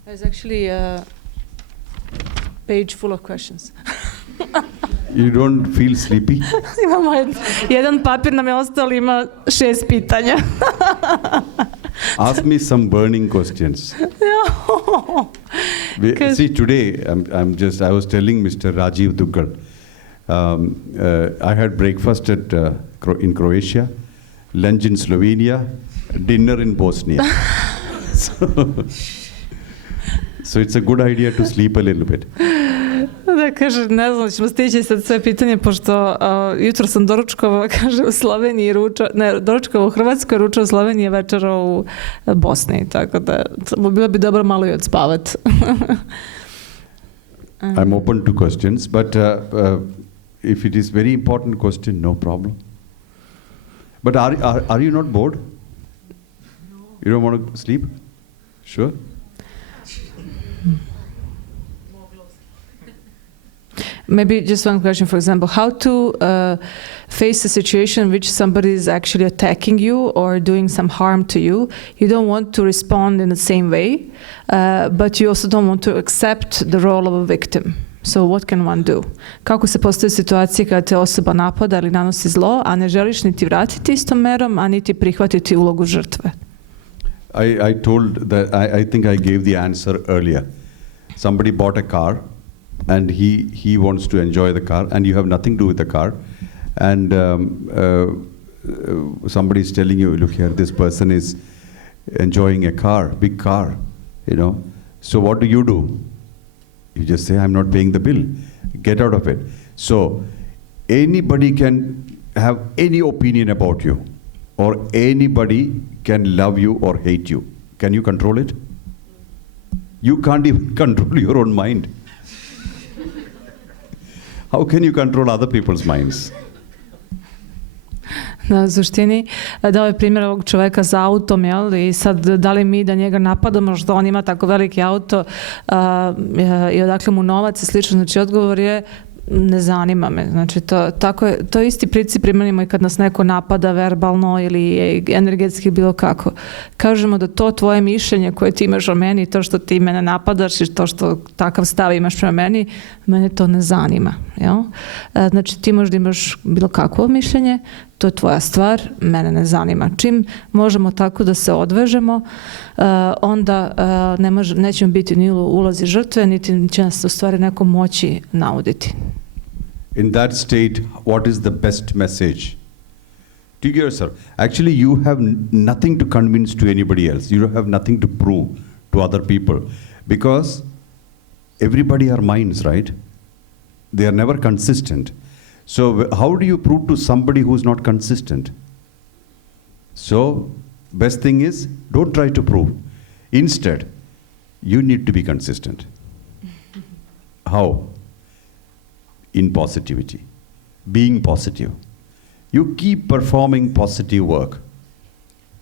There's actually a page full of questions. You don't feel sleepy? Imamo jedan papir nam je ostao, ima 6 pitanja. Ask me some burning questions. See, today I was telling Mr. Rajiv Duggal, I had breakfast in Croatia, lunch in Slovenia, dinner in Bosnia. So it's a good idea to sleep a little bit. Da, kaže, ne znam, ćemo stići sad sve pitanje, pošto jutro sam doručkovao, kaže, u Sloveniji, doručkovao u Hrvatskoj, ručao u Sloveniji, večerao u Bosni, tako da bilo bi dobro malo i odspavat. I'm open to questions, but if it is very important question, no problem. But are you not bored? No. You don't want to sleep? Sure? Maybe just one question, for example, how to face a situation in which somebody is actually attacking you or doing some harm to you. You don't want to respond in the same way, but you also don't want to accept the role of a victim. So what can one do? Kako se postoje situacije kada te osoba napada ili nanosi zlo, a ne želiš niti vratiti istom merom, a niti prihvatiti ulogu žrtve? I told that I think I gave the answer earlier. Somebody bought a car and he wants to enjoy the car and you have nothing to do with the car, and somebody is telling you, look here, this person is enjoying a car, big car, you know. So what do? You just say, I'm not paying the bill. Get out of it. So anybody can have any opinion about you, or anybody can love you or hate you. Can you control it? You can't even control your own mind. How can you control other people's minds? Na suštini, dao je primjer ovog čoveka za autom, jel? I sad da li mi da njega napadamo što on ima tako veliki auto i odakle mu novac i slično. Znači, odgovor je ne zanima me. Znači, to je isti princip primenimo i kad nas neko napada verbalno ili energetski bilo kako. Kažemo da to tvoje mišljenje koje ti imaš o meni, to što ti mene napadaš i to što takav stav imaš prema mene to ne zanima. Jel? Znači, ti možda imaš bilo kakvo mišljenje, to je tvoja stvar, mene ne zanima. Čim možemo tako da se odvežemo, onda nećemo biti ni u ulozi žrtve, niti će nas u stvari neko moći nauditi. In that state, what is the best message? To yourself. Actually, you have nothing to convince to anybody else. You don't have nothing to prove to other people. Because everybody are minds, right? They are never consistent. So how do you prove to somebody who is not consistent? So best thing is, don't try to prove. Instead, you need to be consistent. How? In positivity. Being positive. You keep performing positive work,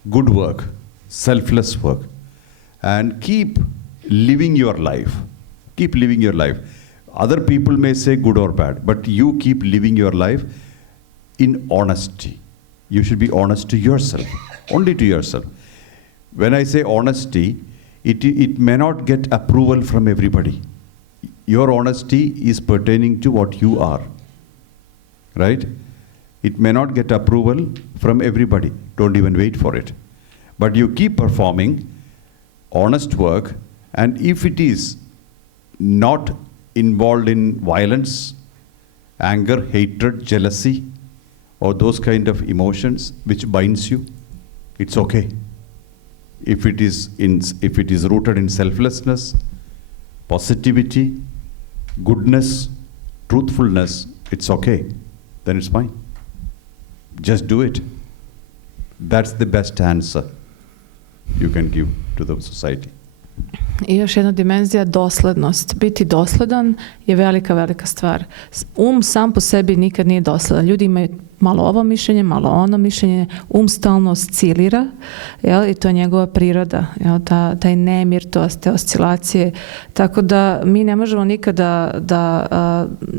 good work, selfless work, and keep living your life. Keep living your life. Other people may say good or bad, but you keep living your life in honesty. You should be honest to yourself, only to yourself. When I say honesty, it may not get approval from everybody. Your honesty is pertaining to what you are, right? It may not get approval from everybody. Don't even wait for it. But you keep performing honest work, and if it is not involved in violence, anger, hatred, jealousy, or those kind of emotions which binds you, it's okay. If it is rooted in selflessness, positivity, goodness, truthfulness, it's okay. Then it's fine. Just do it. That's the best answer you can give to the society. I još jedna dimenzija, doslednost. Biti dosledan je velika, velika stvar. Sam po sebi nikad nije dosledan. Ljudi imaju malo ovo mišljenje, malo ono mišljenje. Stalno oscilira, i to je njegova priroda. Taj nemir, te oscilacije. Tako da mi ne možemo nikada da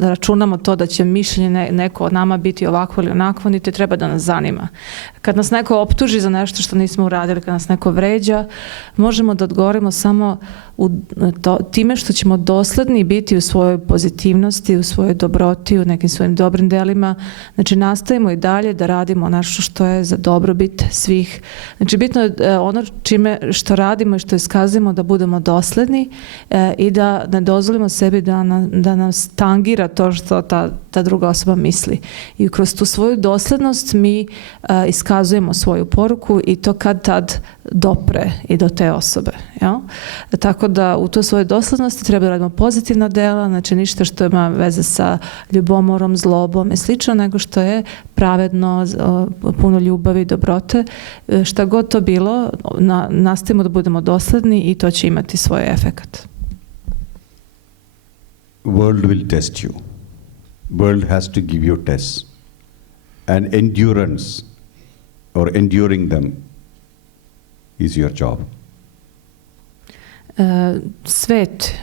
računamo to da će mišljenje neko od nama biti ovako ili onako, niti treba da nas zanima. Kad nas neko optuži za nešto što nismo uradili, kad nas neko vređa, možemo da odgovorimo samo time što ćemo dosledni biti u svojoj pozitivnosti, u svojoj dobroti, u nekim svojim dobrim delima. Znači, nastavimo i dalje da radimo nešto što je za dobrobit svih. Znači, bitno je ono što radimo i što iskazujemo da budemo dosledni i da ne dozvolimo sebi da nas tangira to što ta druga osoba misli. I kroz tu svoju doslednost mi iskazujemo svoju poruku i to kad tad dopre i do te osobe. Tako da u toj svojoj doslednosti treba da radimo pozitivna dela, znači ništa što ima veze sa ljubomorom, zlobom i slično, nego što je pravedno, puno ljubavi, dobrote. Šta god to bilo, nastavimo da budemo dosledni i to će imati svoj efekat. World will test you. World has to give you tests. And endurance or enduring them is your job.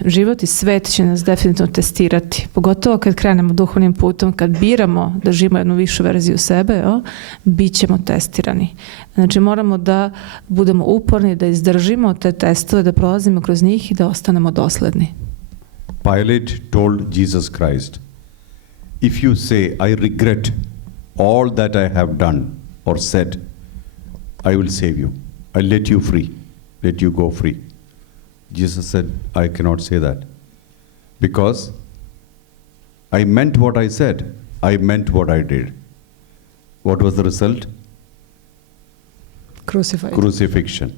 Život i svet će nas definitivno testirati. Pogotovo kad krenemo duhovnim putom, kad biramo da živimo jednu višu verziju sebe, bit ćemo testirani. Znači moramo da budemo uporni, da izdržimo te testove, da prolazimo kroz njih i da ostanemo dosledni. Pilate told Jesus Christ, if you say, I regret all that I have done or said, I will save you. I'll let you free. Let you go free. Jesus said, I cannot say that. Because I meant what I said. I meant what I did. What was the result? Crucified. Crucifixion.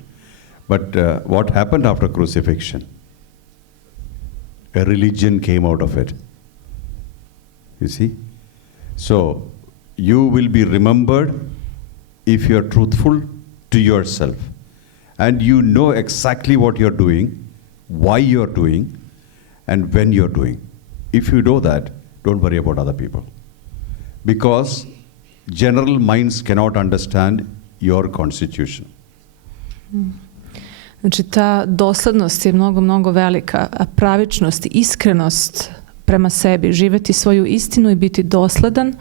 But what happened after crucifixion? A religion came out of it. You see? So, you will be remembered if you are truthful to yourself. And you know exactly what you're doing, why you're doing, and when you're doing. If you know that, don't worry about other people. Because general minds cannot understand your constitution. Znači, ta doslednost je mnogo, mnogo velika, a pravičnost, iskrenost prema sebi, živjeti svoju istinu i biti dosledan,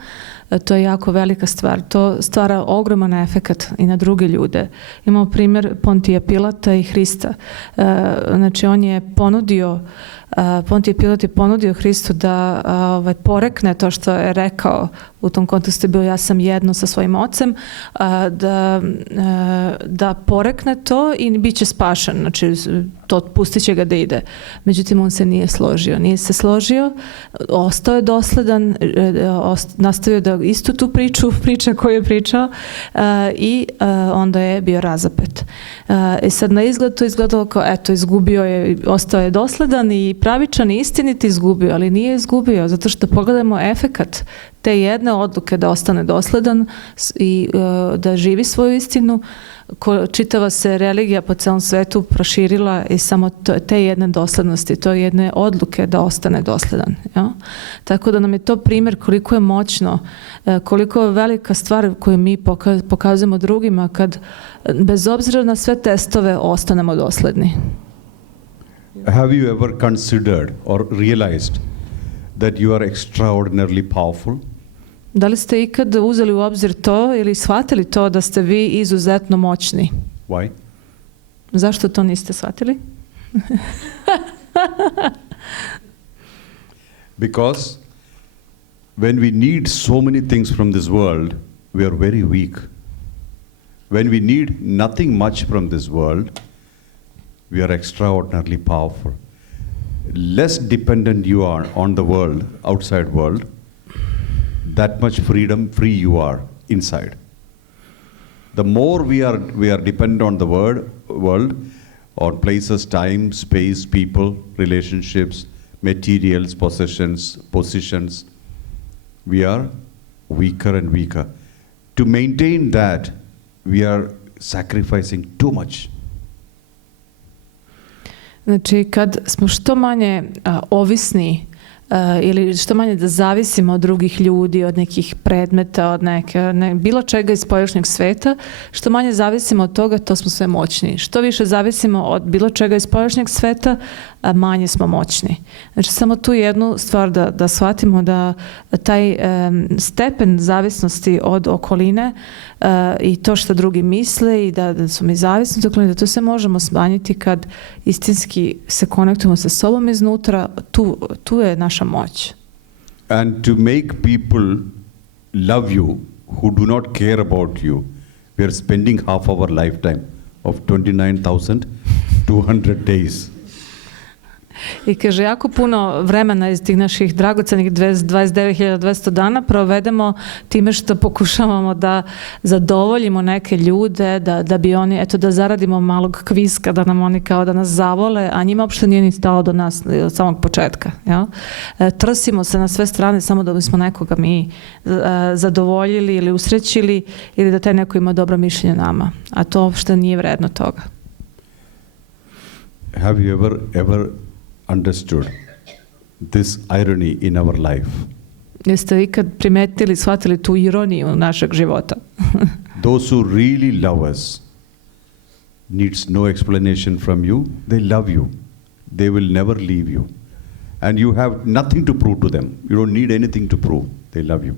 to je jako velika stvar. To stvara ogroman efekat i na druge ljude. Imamo primjer Pontija Pilata i Hrista. Znači, on je ponudio Pontije Pilat je ponudio Hristu da porekne to što je rekao, u tom kontekstu je bio ja sam jedno sa svojim ocem, da porekne to i bit će spašen, znači to pustit će ga da ide. Međutim, on se nije složio, ostao je dosledan, nastavio da istu tu priča koju je pričao i onda je bio razapet. I sad na izgled to izgledalo kao eto, izgubio je, ostao je dosledan i pravičan i istinit izgubio, ali nije izgubio, zato što pogledamo efekat te jedne odluke da ostane dosledan i da živi svoju istinu. Čitava se religija po celom svetu proširila i samo te jedne doslednosti, to jedne odluke da ostane dosledan. Ja? Tako da nam je to primjer koliko je moćno, koliko je velika stvar koju mi pokazujemo drugima kad bez obzira na sve testove ostanemo dosledni. Have you ever considered or realized that you are extraordinarily powerful? Da li ste ikad uzeli u obzir to ili shvatili to da ste vi izuzetno moćni? Why? Zašto to niste shvatili? Because when we need so many things from this world, we are very weak. When we need nothing much from this world, we are extraordinarily powerful. Less dependent you are on the world, outside world, that much free you are inside. The more we are dependent on the world, on places, time, space, people, relationships, materials, positions, we are weaker and weaker. To maintain that, we are sacrificing too much. Znači, kad smo što manje ovisni ili što manje da zavisimo od drugih ljudi, od nekih predmeta, od bilo čega iz spoljašnjeg sveta, što manje zavisimo od toga, to smo sve moćni. Što više zavisimo od bilo čega iz spoljašnjeg sveta, manje smo moćni. Znači, samo tu jednu stvar da shvatimo da taj stepen zavisnosti od okoline i to što drugi misle i da su mi zavisni od okoline, da to sve možemo smanjiti kad istinski se konektujemo sa sobom iznutra, tu je naša moć. And to make people love you who do not care about you, we are spending half our lifetime of 29,200 days. I kaže, jako puno vremena iz tih naših dragocenih 29.200 dana provedemo time što pokušavamo da zadovoljimo neke ljude, da bi oni, eto, da zaradimo malog kviska, da nam oni kao da nas zavole, a njima uopšte nije ni stalo do nas od samog početka. Ja? Trsimo se na sve strane samo da bismo nekoga mi zadovoljili ili usrećili ili da taj neko ima dobro mišljenje nama. A to uopšte nije vredno toga. Have you ever understood this irony in our life? Jeste ikad primetili, shvatili tu ironiju našeg života? Those who really love us needs no explanation from you. They love you. They will never leave you. And you have nothing to prove to them. You don't need anything to prove. They love you.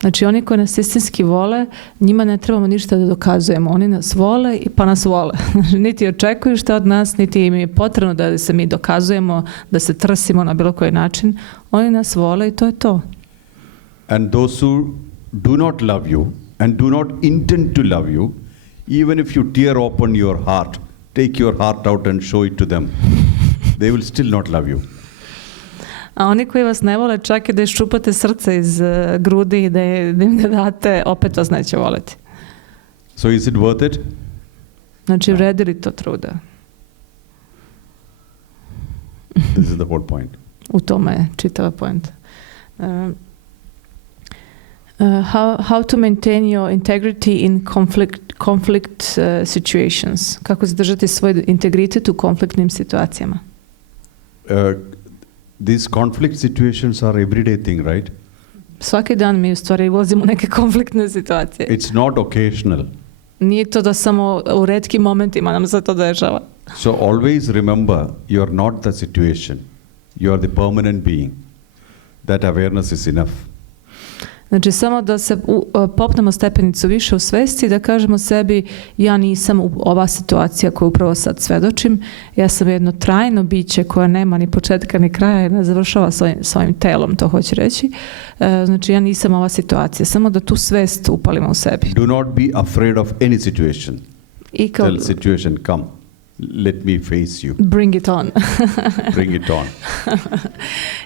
Znači, oni koji nas istinski vole, njima ne trebamo ništa da dokazujemo. Oni nas vole i pa nas vole. Niti očekuju šta od nas, niti im je potrebno da se mi dokazujemo, da se trsimo na bilo koji način. Oni nas vole i to je to. And those who do not love you and do not intend to love you, even if you tear open your heart, take your heart out and show it to them, they will still not love you. A oni koji vas ne vole, čak i da iščupate srce iz grudi i da im ne date, opet vas neće voleti. So is it worth it? Znači, vredi li to truda? This is the whole point. U tome je čitava poenta. How to maintain your integrity in conflict situations? Kako zadržati svoj integritet u konfliktnim situacijama? These conflict situations are everyday thing, right? Svaki dan mi u stvari ulazimo u neke konfliktne situacije. It's not occasional. Nije to da samo u retkim momentima nam se to dešava. So always remember, you are not the situation. You are the permanent being. That awareness is enough. Znači, samo da se popnemo stepenicu više u svesti i da kažemo sebi, ja nisam ova situacija koju upravo sad svedočim, ja sam jedno trajno biće koja nema ni početka ni kraja i ne završava svojim telom, to hoće reći. Znači, ja nisam ova situacija, samo da tu svest upalimo u sebi. Do not be afraid of any situation. I kao, Tell situation, come, let me face you. bring it on. Bring it on.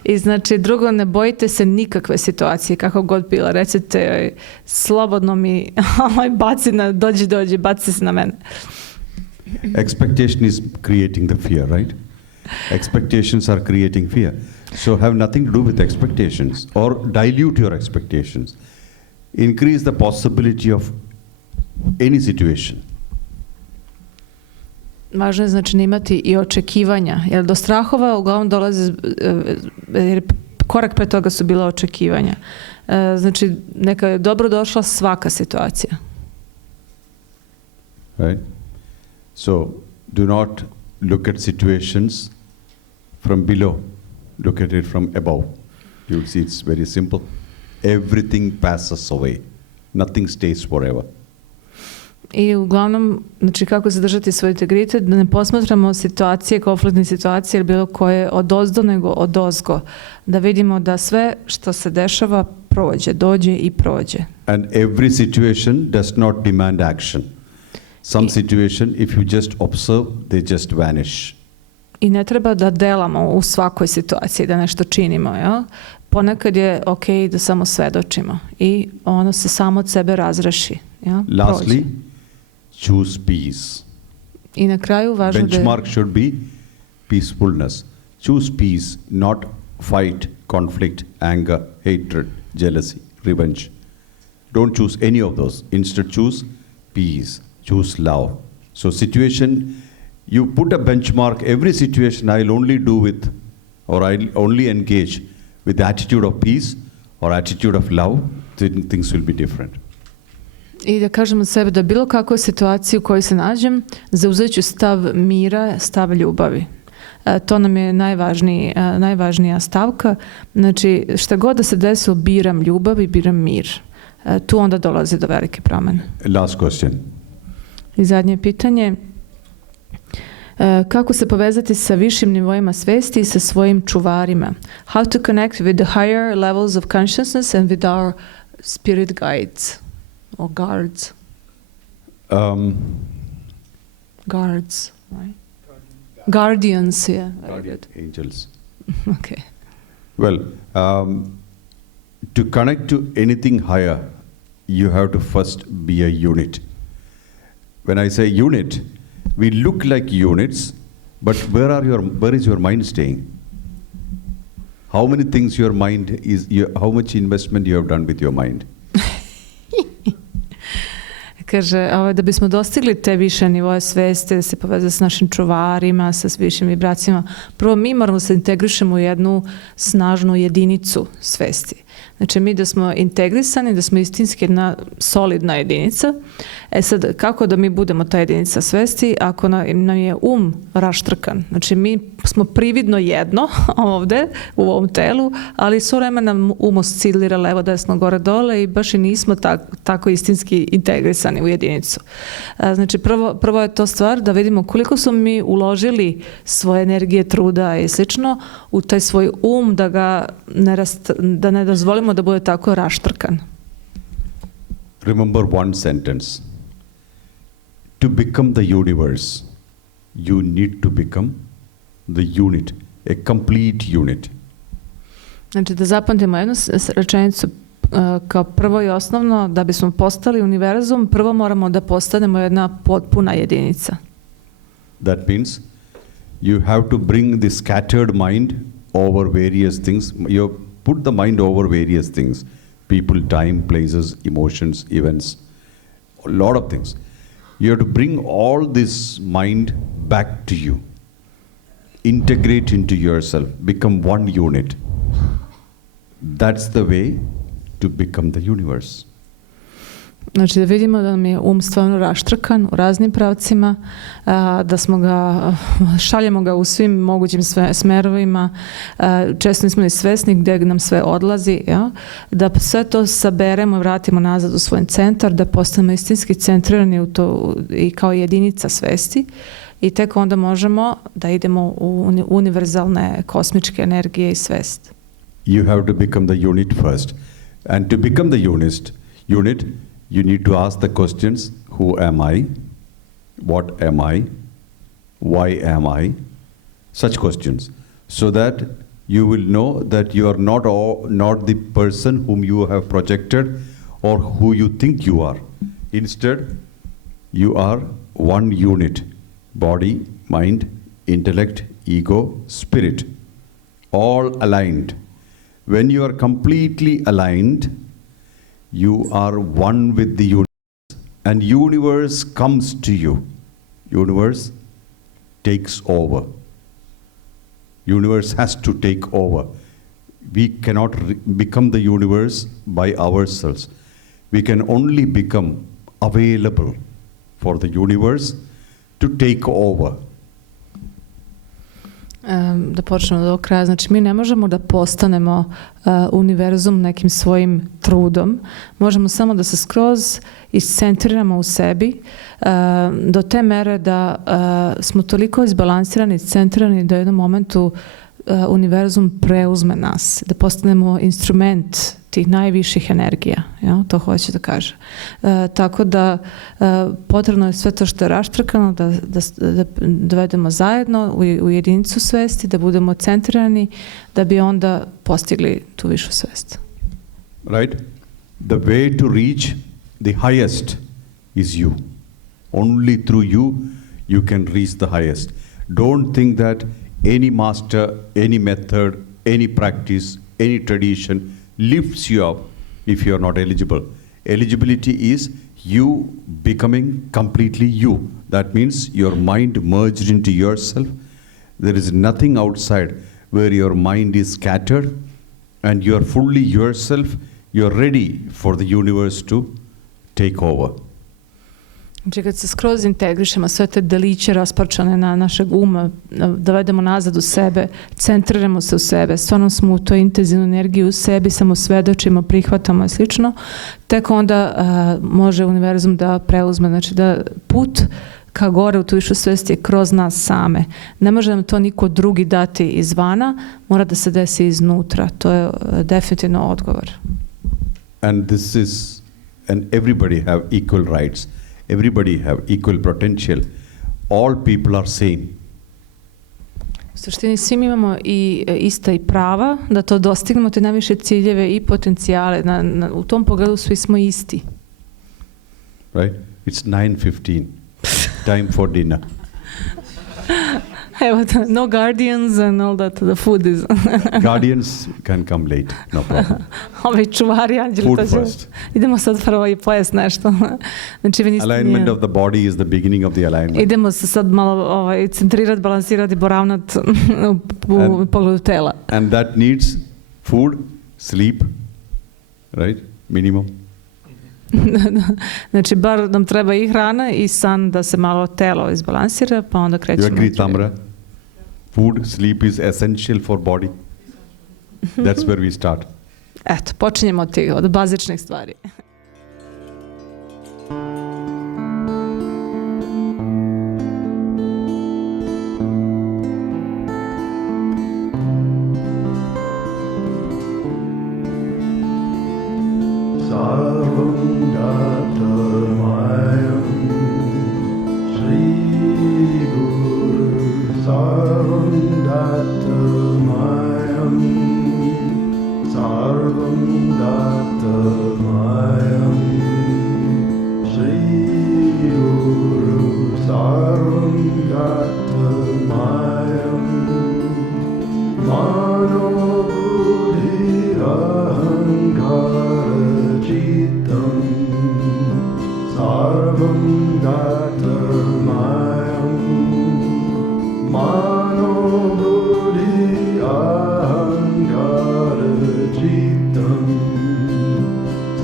I znači, drugo, ne bojite se nikakve situacije, kako god bila. Recite joj, slobodno mi, dođi, baci se na mene. Expectation is creating the fear, right? Expectations are creating fear. So have nothing to do with expectations or dilute your expectations. Increase the possibility of any situation. Važno je znači ne imati i očekivanja, jer do strahova uglavnom dolaze, jer korak pre toga su bila očekivanja. Znači, neka je dobro došla svaka situacija. Right? So do not look at situations from below. Look at it from above. You'll see it's very simple. Everything passes away. Nothing stays forever. I uglavnom, znači kako zadržati svoj integritet, da ne posmatramo situacije, konfliktne situacije ili bilo koje odozdo nego odozgo. Da vidimo da sve što se dešava prođe, dođe i prođe. And every situation does not demand action. Some situation, if you just observe, they just vanish. I ne treba da delamo u svakoj situaciji, da nešto činimo. Jel? Ponekad je ok da samo svedočimo i ono se samo od sebe razreši. Jel? Lastly, Prođe. choose peace. I na kraju važno da je... Benchmark should be peacefulness. Choose peace, not fight, conflict, anger, hatred, jealousy, revenge. Don't choose any of those. Instead, choose peace. Choose love. So situation, you put a benchmark, every situation I'll only do with, or I'll only engage with the attitude of peace or attitude of love, then things will be different. I da kažemo sebi da bilo kakvoj situaciji u kojoj se nađem, zauzet ću stav mira, stav ljubavi. To nam je najvažnija stavka. Znači, šta god da se desilo, biram ljubav i biram mir. Tu onda dolazi do velike promene. Last question. I zadnje pitanje. Kako se povezati sa višim nivoima svesti i sa svojim čuvarima? How to connect with the higher levels of consciousness and with our spirit guides or guards? Guards, right? Guardians, yeah. Very good. Angels. Okay. Well, to connect to anything higher, you have to first be a unit. When I say unit, we look like units, but where is your mind staying? How many things your mind is? How much investment you have done with your mind? Kaže, da bismo dostigli te više nivoje svesti, da se poveze s našim čuvarima, sa višim vibracijama, prvo mi moramo da se integrišemo u jednu snažnu jedinicu svesti. Znači mi da smo integrisani, da smo istinski jedna solidna jedinica. Sad, kako da mi budemo ta jedinica svesti ako nam je raštrkan? Znači mi smo prividno jedno ovde u ovom telu, ali sve vreme nam oscilira levo, desno, gore, dole i baš i nismo tako istinski integrisani u jedinicu. Znači prvo je to stvar da vidimo koliko smo mi uložili svoje energije, truda i slično u taj svoj da ga da ne dozvolimo da bude tako raštrkan. Remember one sentence. To become the universe, you need to become the unit, a complete unit. Znači da zapamtimo jednu rečenicu kao prvo i osnovno, da bismo postali univerzum, prvo moramo da postanemo jedna potpuna jedinica. That means you have to bring the scattered mind over various things. You put the mind over various things. People, time, places, emotions, events, a lot of things. You have to bring all this mind back to you. Integrate into yourself. Become one unit. That's the way to become the universe. Znači da vidimo da nam je stvarno raštrkan u raznim pravcima, da smo ga, šaljemo ga u svim mogućim smerovima, često nismo ni svesni gdje nam sve odlazi, ja? Da sve to saberemo i vratimo nazad u svoj centar, da postanemo istinski centrirani u to i kao jedinica svesti i tek onda možemo da idemo u univerzalne kosmičke energije i svest. You have to become the unit first. And to become the unit, you need to ask the questions, who am I? What am I? Why am I? Such questions. So that you will know that you are not the person whom you have projected or who you think you are. Instead, you are one unit. Body, mind, intellect, ego, spirit. All aligned. When you are completely aligned, you are one with the universe, and universe comes to you. Universe takes over. Universe has to take over. We cannot become the universe by ourselves. We can only become available for the universe to take over. Da počnemo do kraja. Znači, mi ne možemo da postanemo univerzum nekim svojim trudom. Možemo samo da se skroz iscentriramo u sebi do te mere da smo toliko izbalansirani, iscentrirani da u jednom momentu univerzum preuzme nas, da postanemo instrument tih najviših energija, ja? To hoće da kaže. Tako da potrebno je sve to što je raštrkano da dovedemo zajedno u jedinicu svesti, da budemo centrirani, da bi onda postigli tu višu svest. Right? The way to reach the highest is you. Only through you, you can reach the highest. Don't think that any master, any method, any practice, any tradition lifts you up if you are not eligible. Eligibility is you becoming completely you. That means your mind merged into yourself. There is nothing outside where your mind is scattered, and you are fully yourself. You are ready for the universe to take over. Znači kad se skroz integrišemo, sve te deliće rasparčane na našeg uma, dovedemo nazad u sebe, centriramo se u sebe, stvarno smo u toj intenzivnoj energiji u sebi, samo svedočimo, prihvatamo i slično, tek onda može univerzum da preuzme, znači da put ka gore u tu višu svest je kroz nas same. Ne može nam to niko drugi dati izvana, mora da se desi iznutra. To je definitivno odgovor. And this is, and everybody have equal rights. Everybody have equal potential. All people are same. U suštini svi imamo i ista i prava da to dostignemo, te najviše ciljeve i potencijale. U tom pogledu svi smo isti. Right? It's 9:15. Time for dinner. Evo, no guardians and all that, the food is... Guardians can come late, no problem. Ovi čuvari, anđeli, Food to će... first. Idemo sad prvo i pojest nešto. Znači, vi niste... Alignment of the body is the beginning of the alignment. Idemo se sad malo centrirati, balansirati, boravnat u pogledu tela. And that needs food, sleep, right? Minimum. Znači, bar nam treba i hrana i san da se malo telo izbalansira, pa onda krećemo. You agree, Tamra? Food, sleep is essential for body. That's where we start. Eto, počinjemo od bazičnih stvari.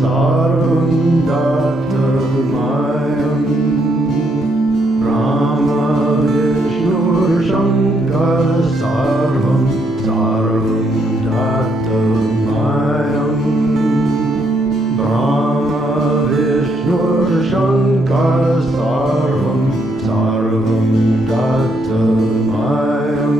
Sarvam Datta Shankara Sarvam Sarvam Datamayam Brahma Vishnu Shankara Sarvam Sarvam Datamayam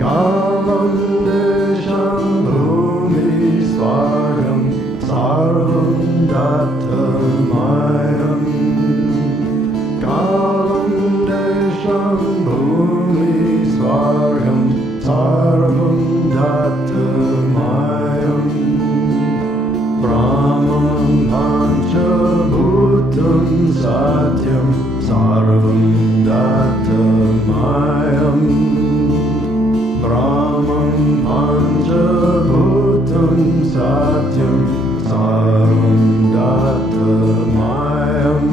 Kamam Desham Bhumi Svargam Sarvam Datamayam Kalam Desham Bhumi Svargam Sarvam Datamayam Brahman Pancha Bhutam Satyam Sarvam Datamayam Brahman Pancha Bhutam Satyam Sarvam Datamayam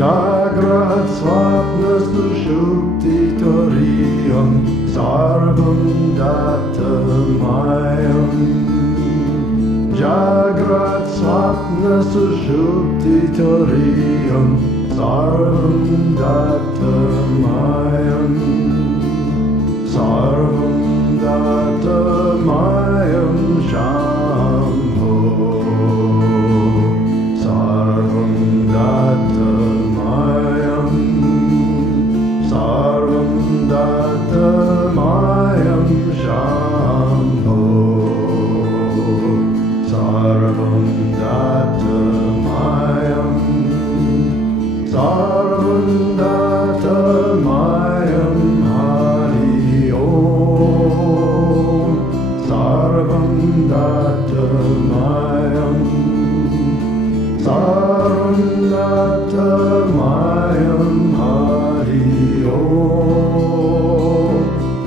Jagrat Swapna Sushupti Toriyam Sarvam Datamayam Jagrat Swapna Sushupti Toriyam Sarvam Datamayam Sarvam Datamayam Shambho Sarvam Datamayam Sarvam Datamayam Shambho Sarvam Datamayam Sarvam Datamayam Hari Om Sarvam Datamayam Sarvam Datamayam Hari Om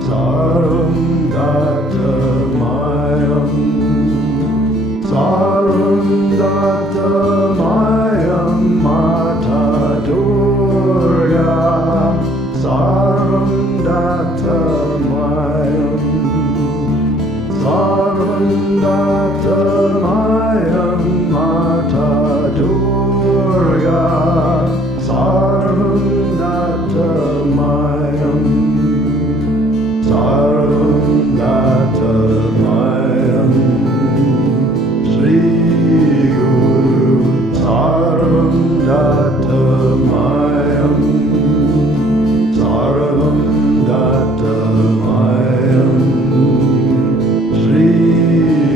Sarvam Datamayam Sarvam Datamayam Mata Durga Sarvam Datamayam Sarvam Datamayam Mata Durga Sarvam Datamayam Sarvam Datamayam Shri Guru Sarvam Datamayam Sarvam Datamayam Shri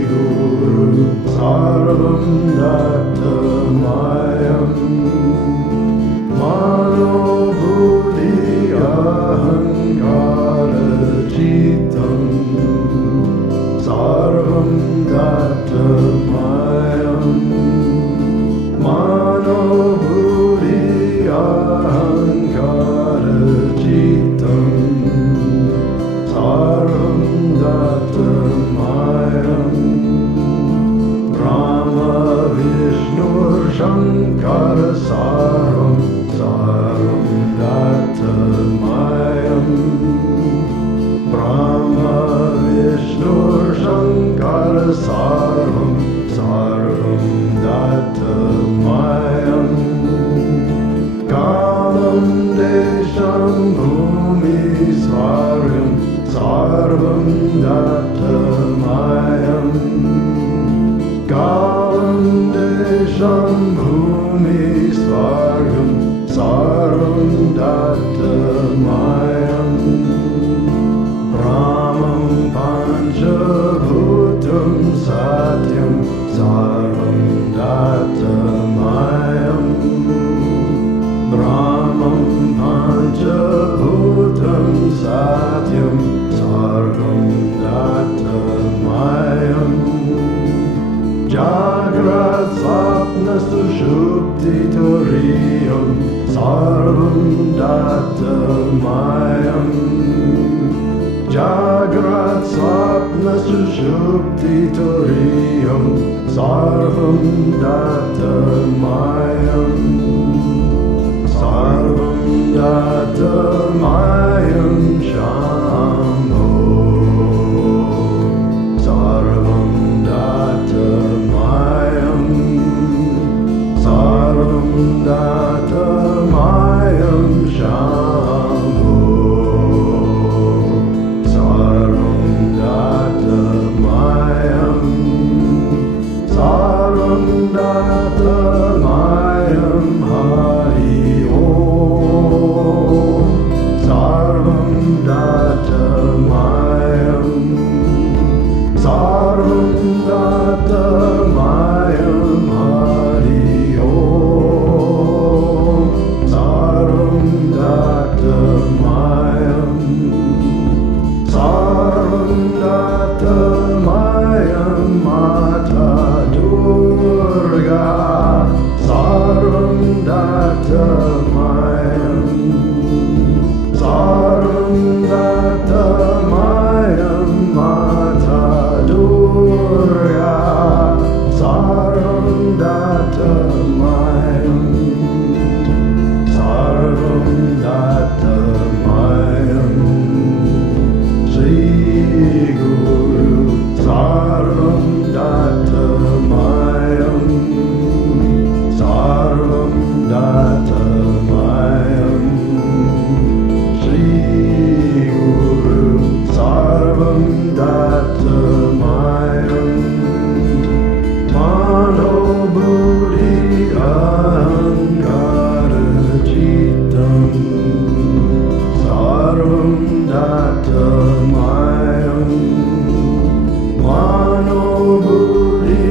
Guru Sarvam Datamayam Mano Buddhi Ahankara Chitam Sarvam Datamayam Mano Buddhi Ahankara Chitam Sarvam Datamayam Brahma Vishnu Shankara Sarvam Sarvam Datamayam Brahma Vishnu Shankara Sarvam Sarvam Datamayam Kalam Desham Bhumi Svargam Sarvam Datamayam Kalam Desham Bhumi Svargam Sarvam Datamayam Brahman Pancha Bhutam Satyam Sarvam Datamayam Brahman Pancha Bhutam Satyam Sarvam Datamayam Jagrat Swapna Sushupti Toriyam Sarvam Datamayam Jagrat Swapna Sushupti Toriyam Sarvam Datamayam Sarvam Datamayam Shambho Sarvam Datamayam Sarvam Datamayam Shambho dattamayam sarvam dattamayam hari om sarvam dattamayam sarvam dattamayam mata durga sarvam dattamayam sarvam dattamayam mata durga sarvam dattamayam sarvam dattamayam Shri Guru sarvam dattamayam sarvam dattamayam Shri Guru sarvam dattamayam mano buddhi ahankara citam sarvam dattamayam mano buddhi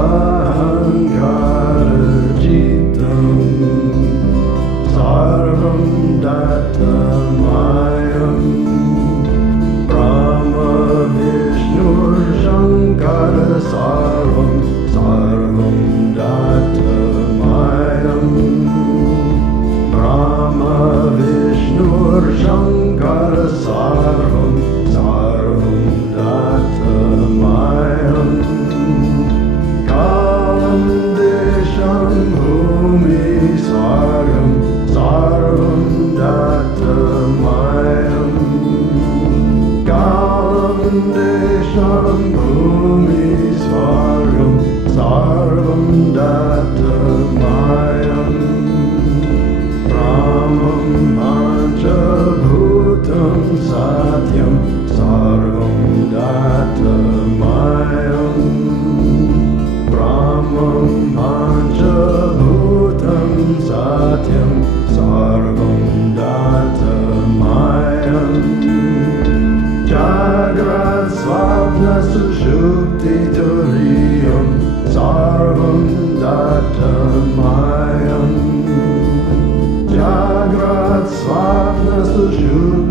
ahankara citam sarvam dattamayam Brahma Vishnu Shankara sarvam sarvam dattamayam Brahma Vishnu Shankara sarvam sarvam dattamayam Kalam desham bhumi swargam sarvam dattamayam Kalam desham bhumi swargam sarvam dattamayam Brahmam pancha bhutam satyam sarvam dattamayam Brahmam pancha bhutam satyam sarvam dattamayam Jagrat swapna sushupti turiyam sarvam dattamayam Jagrat swapna sushupti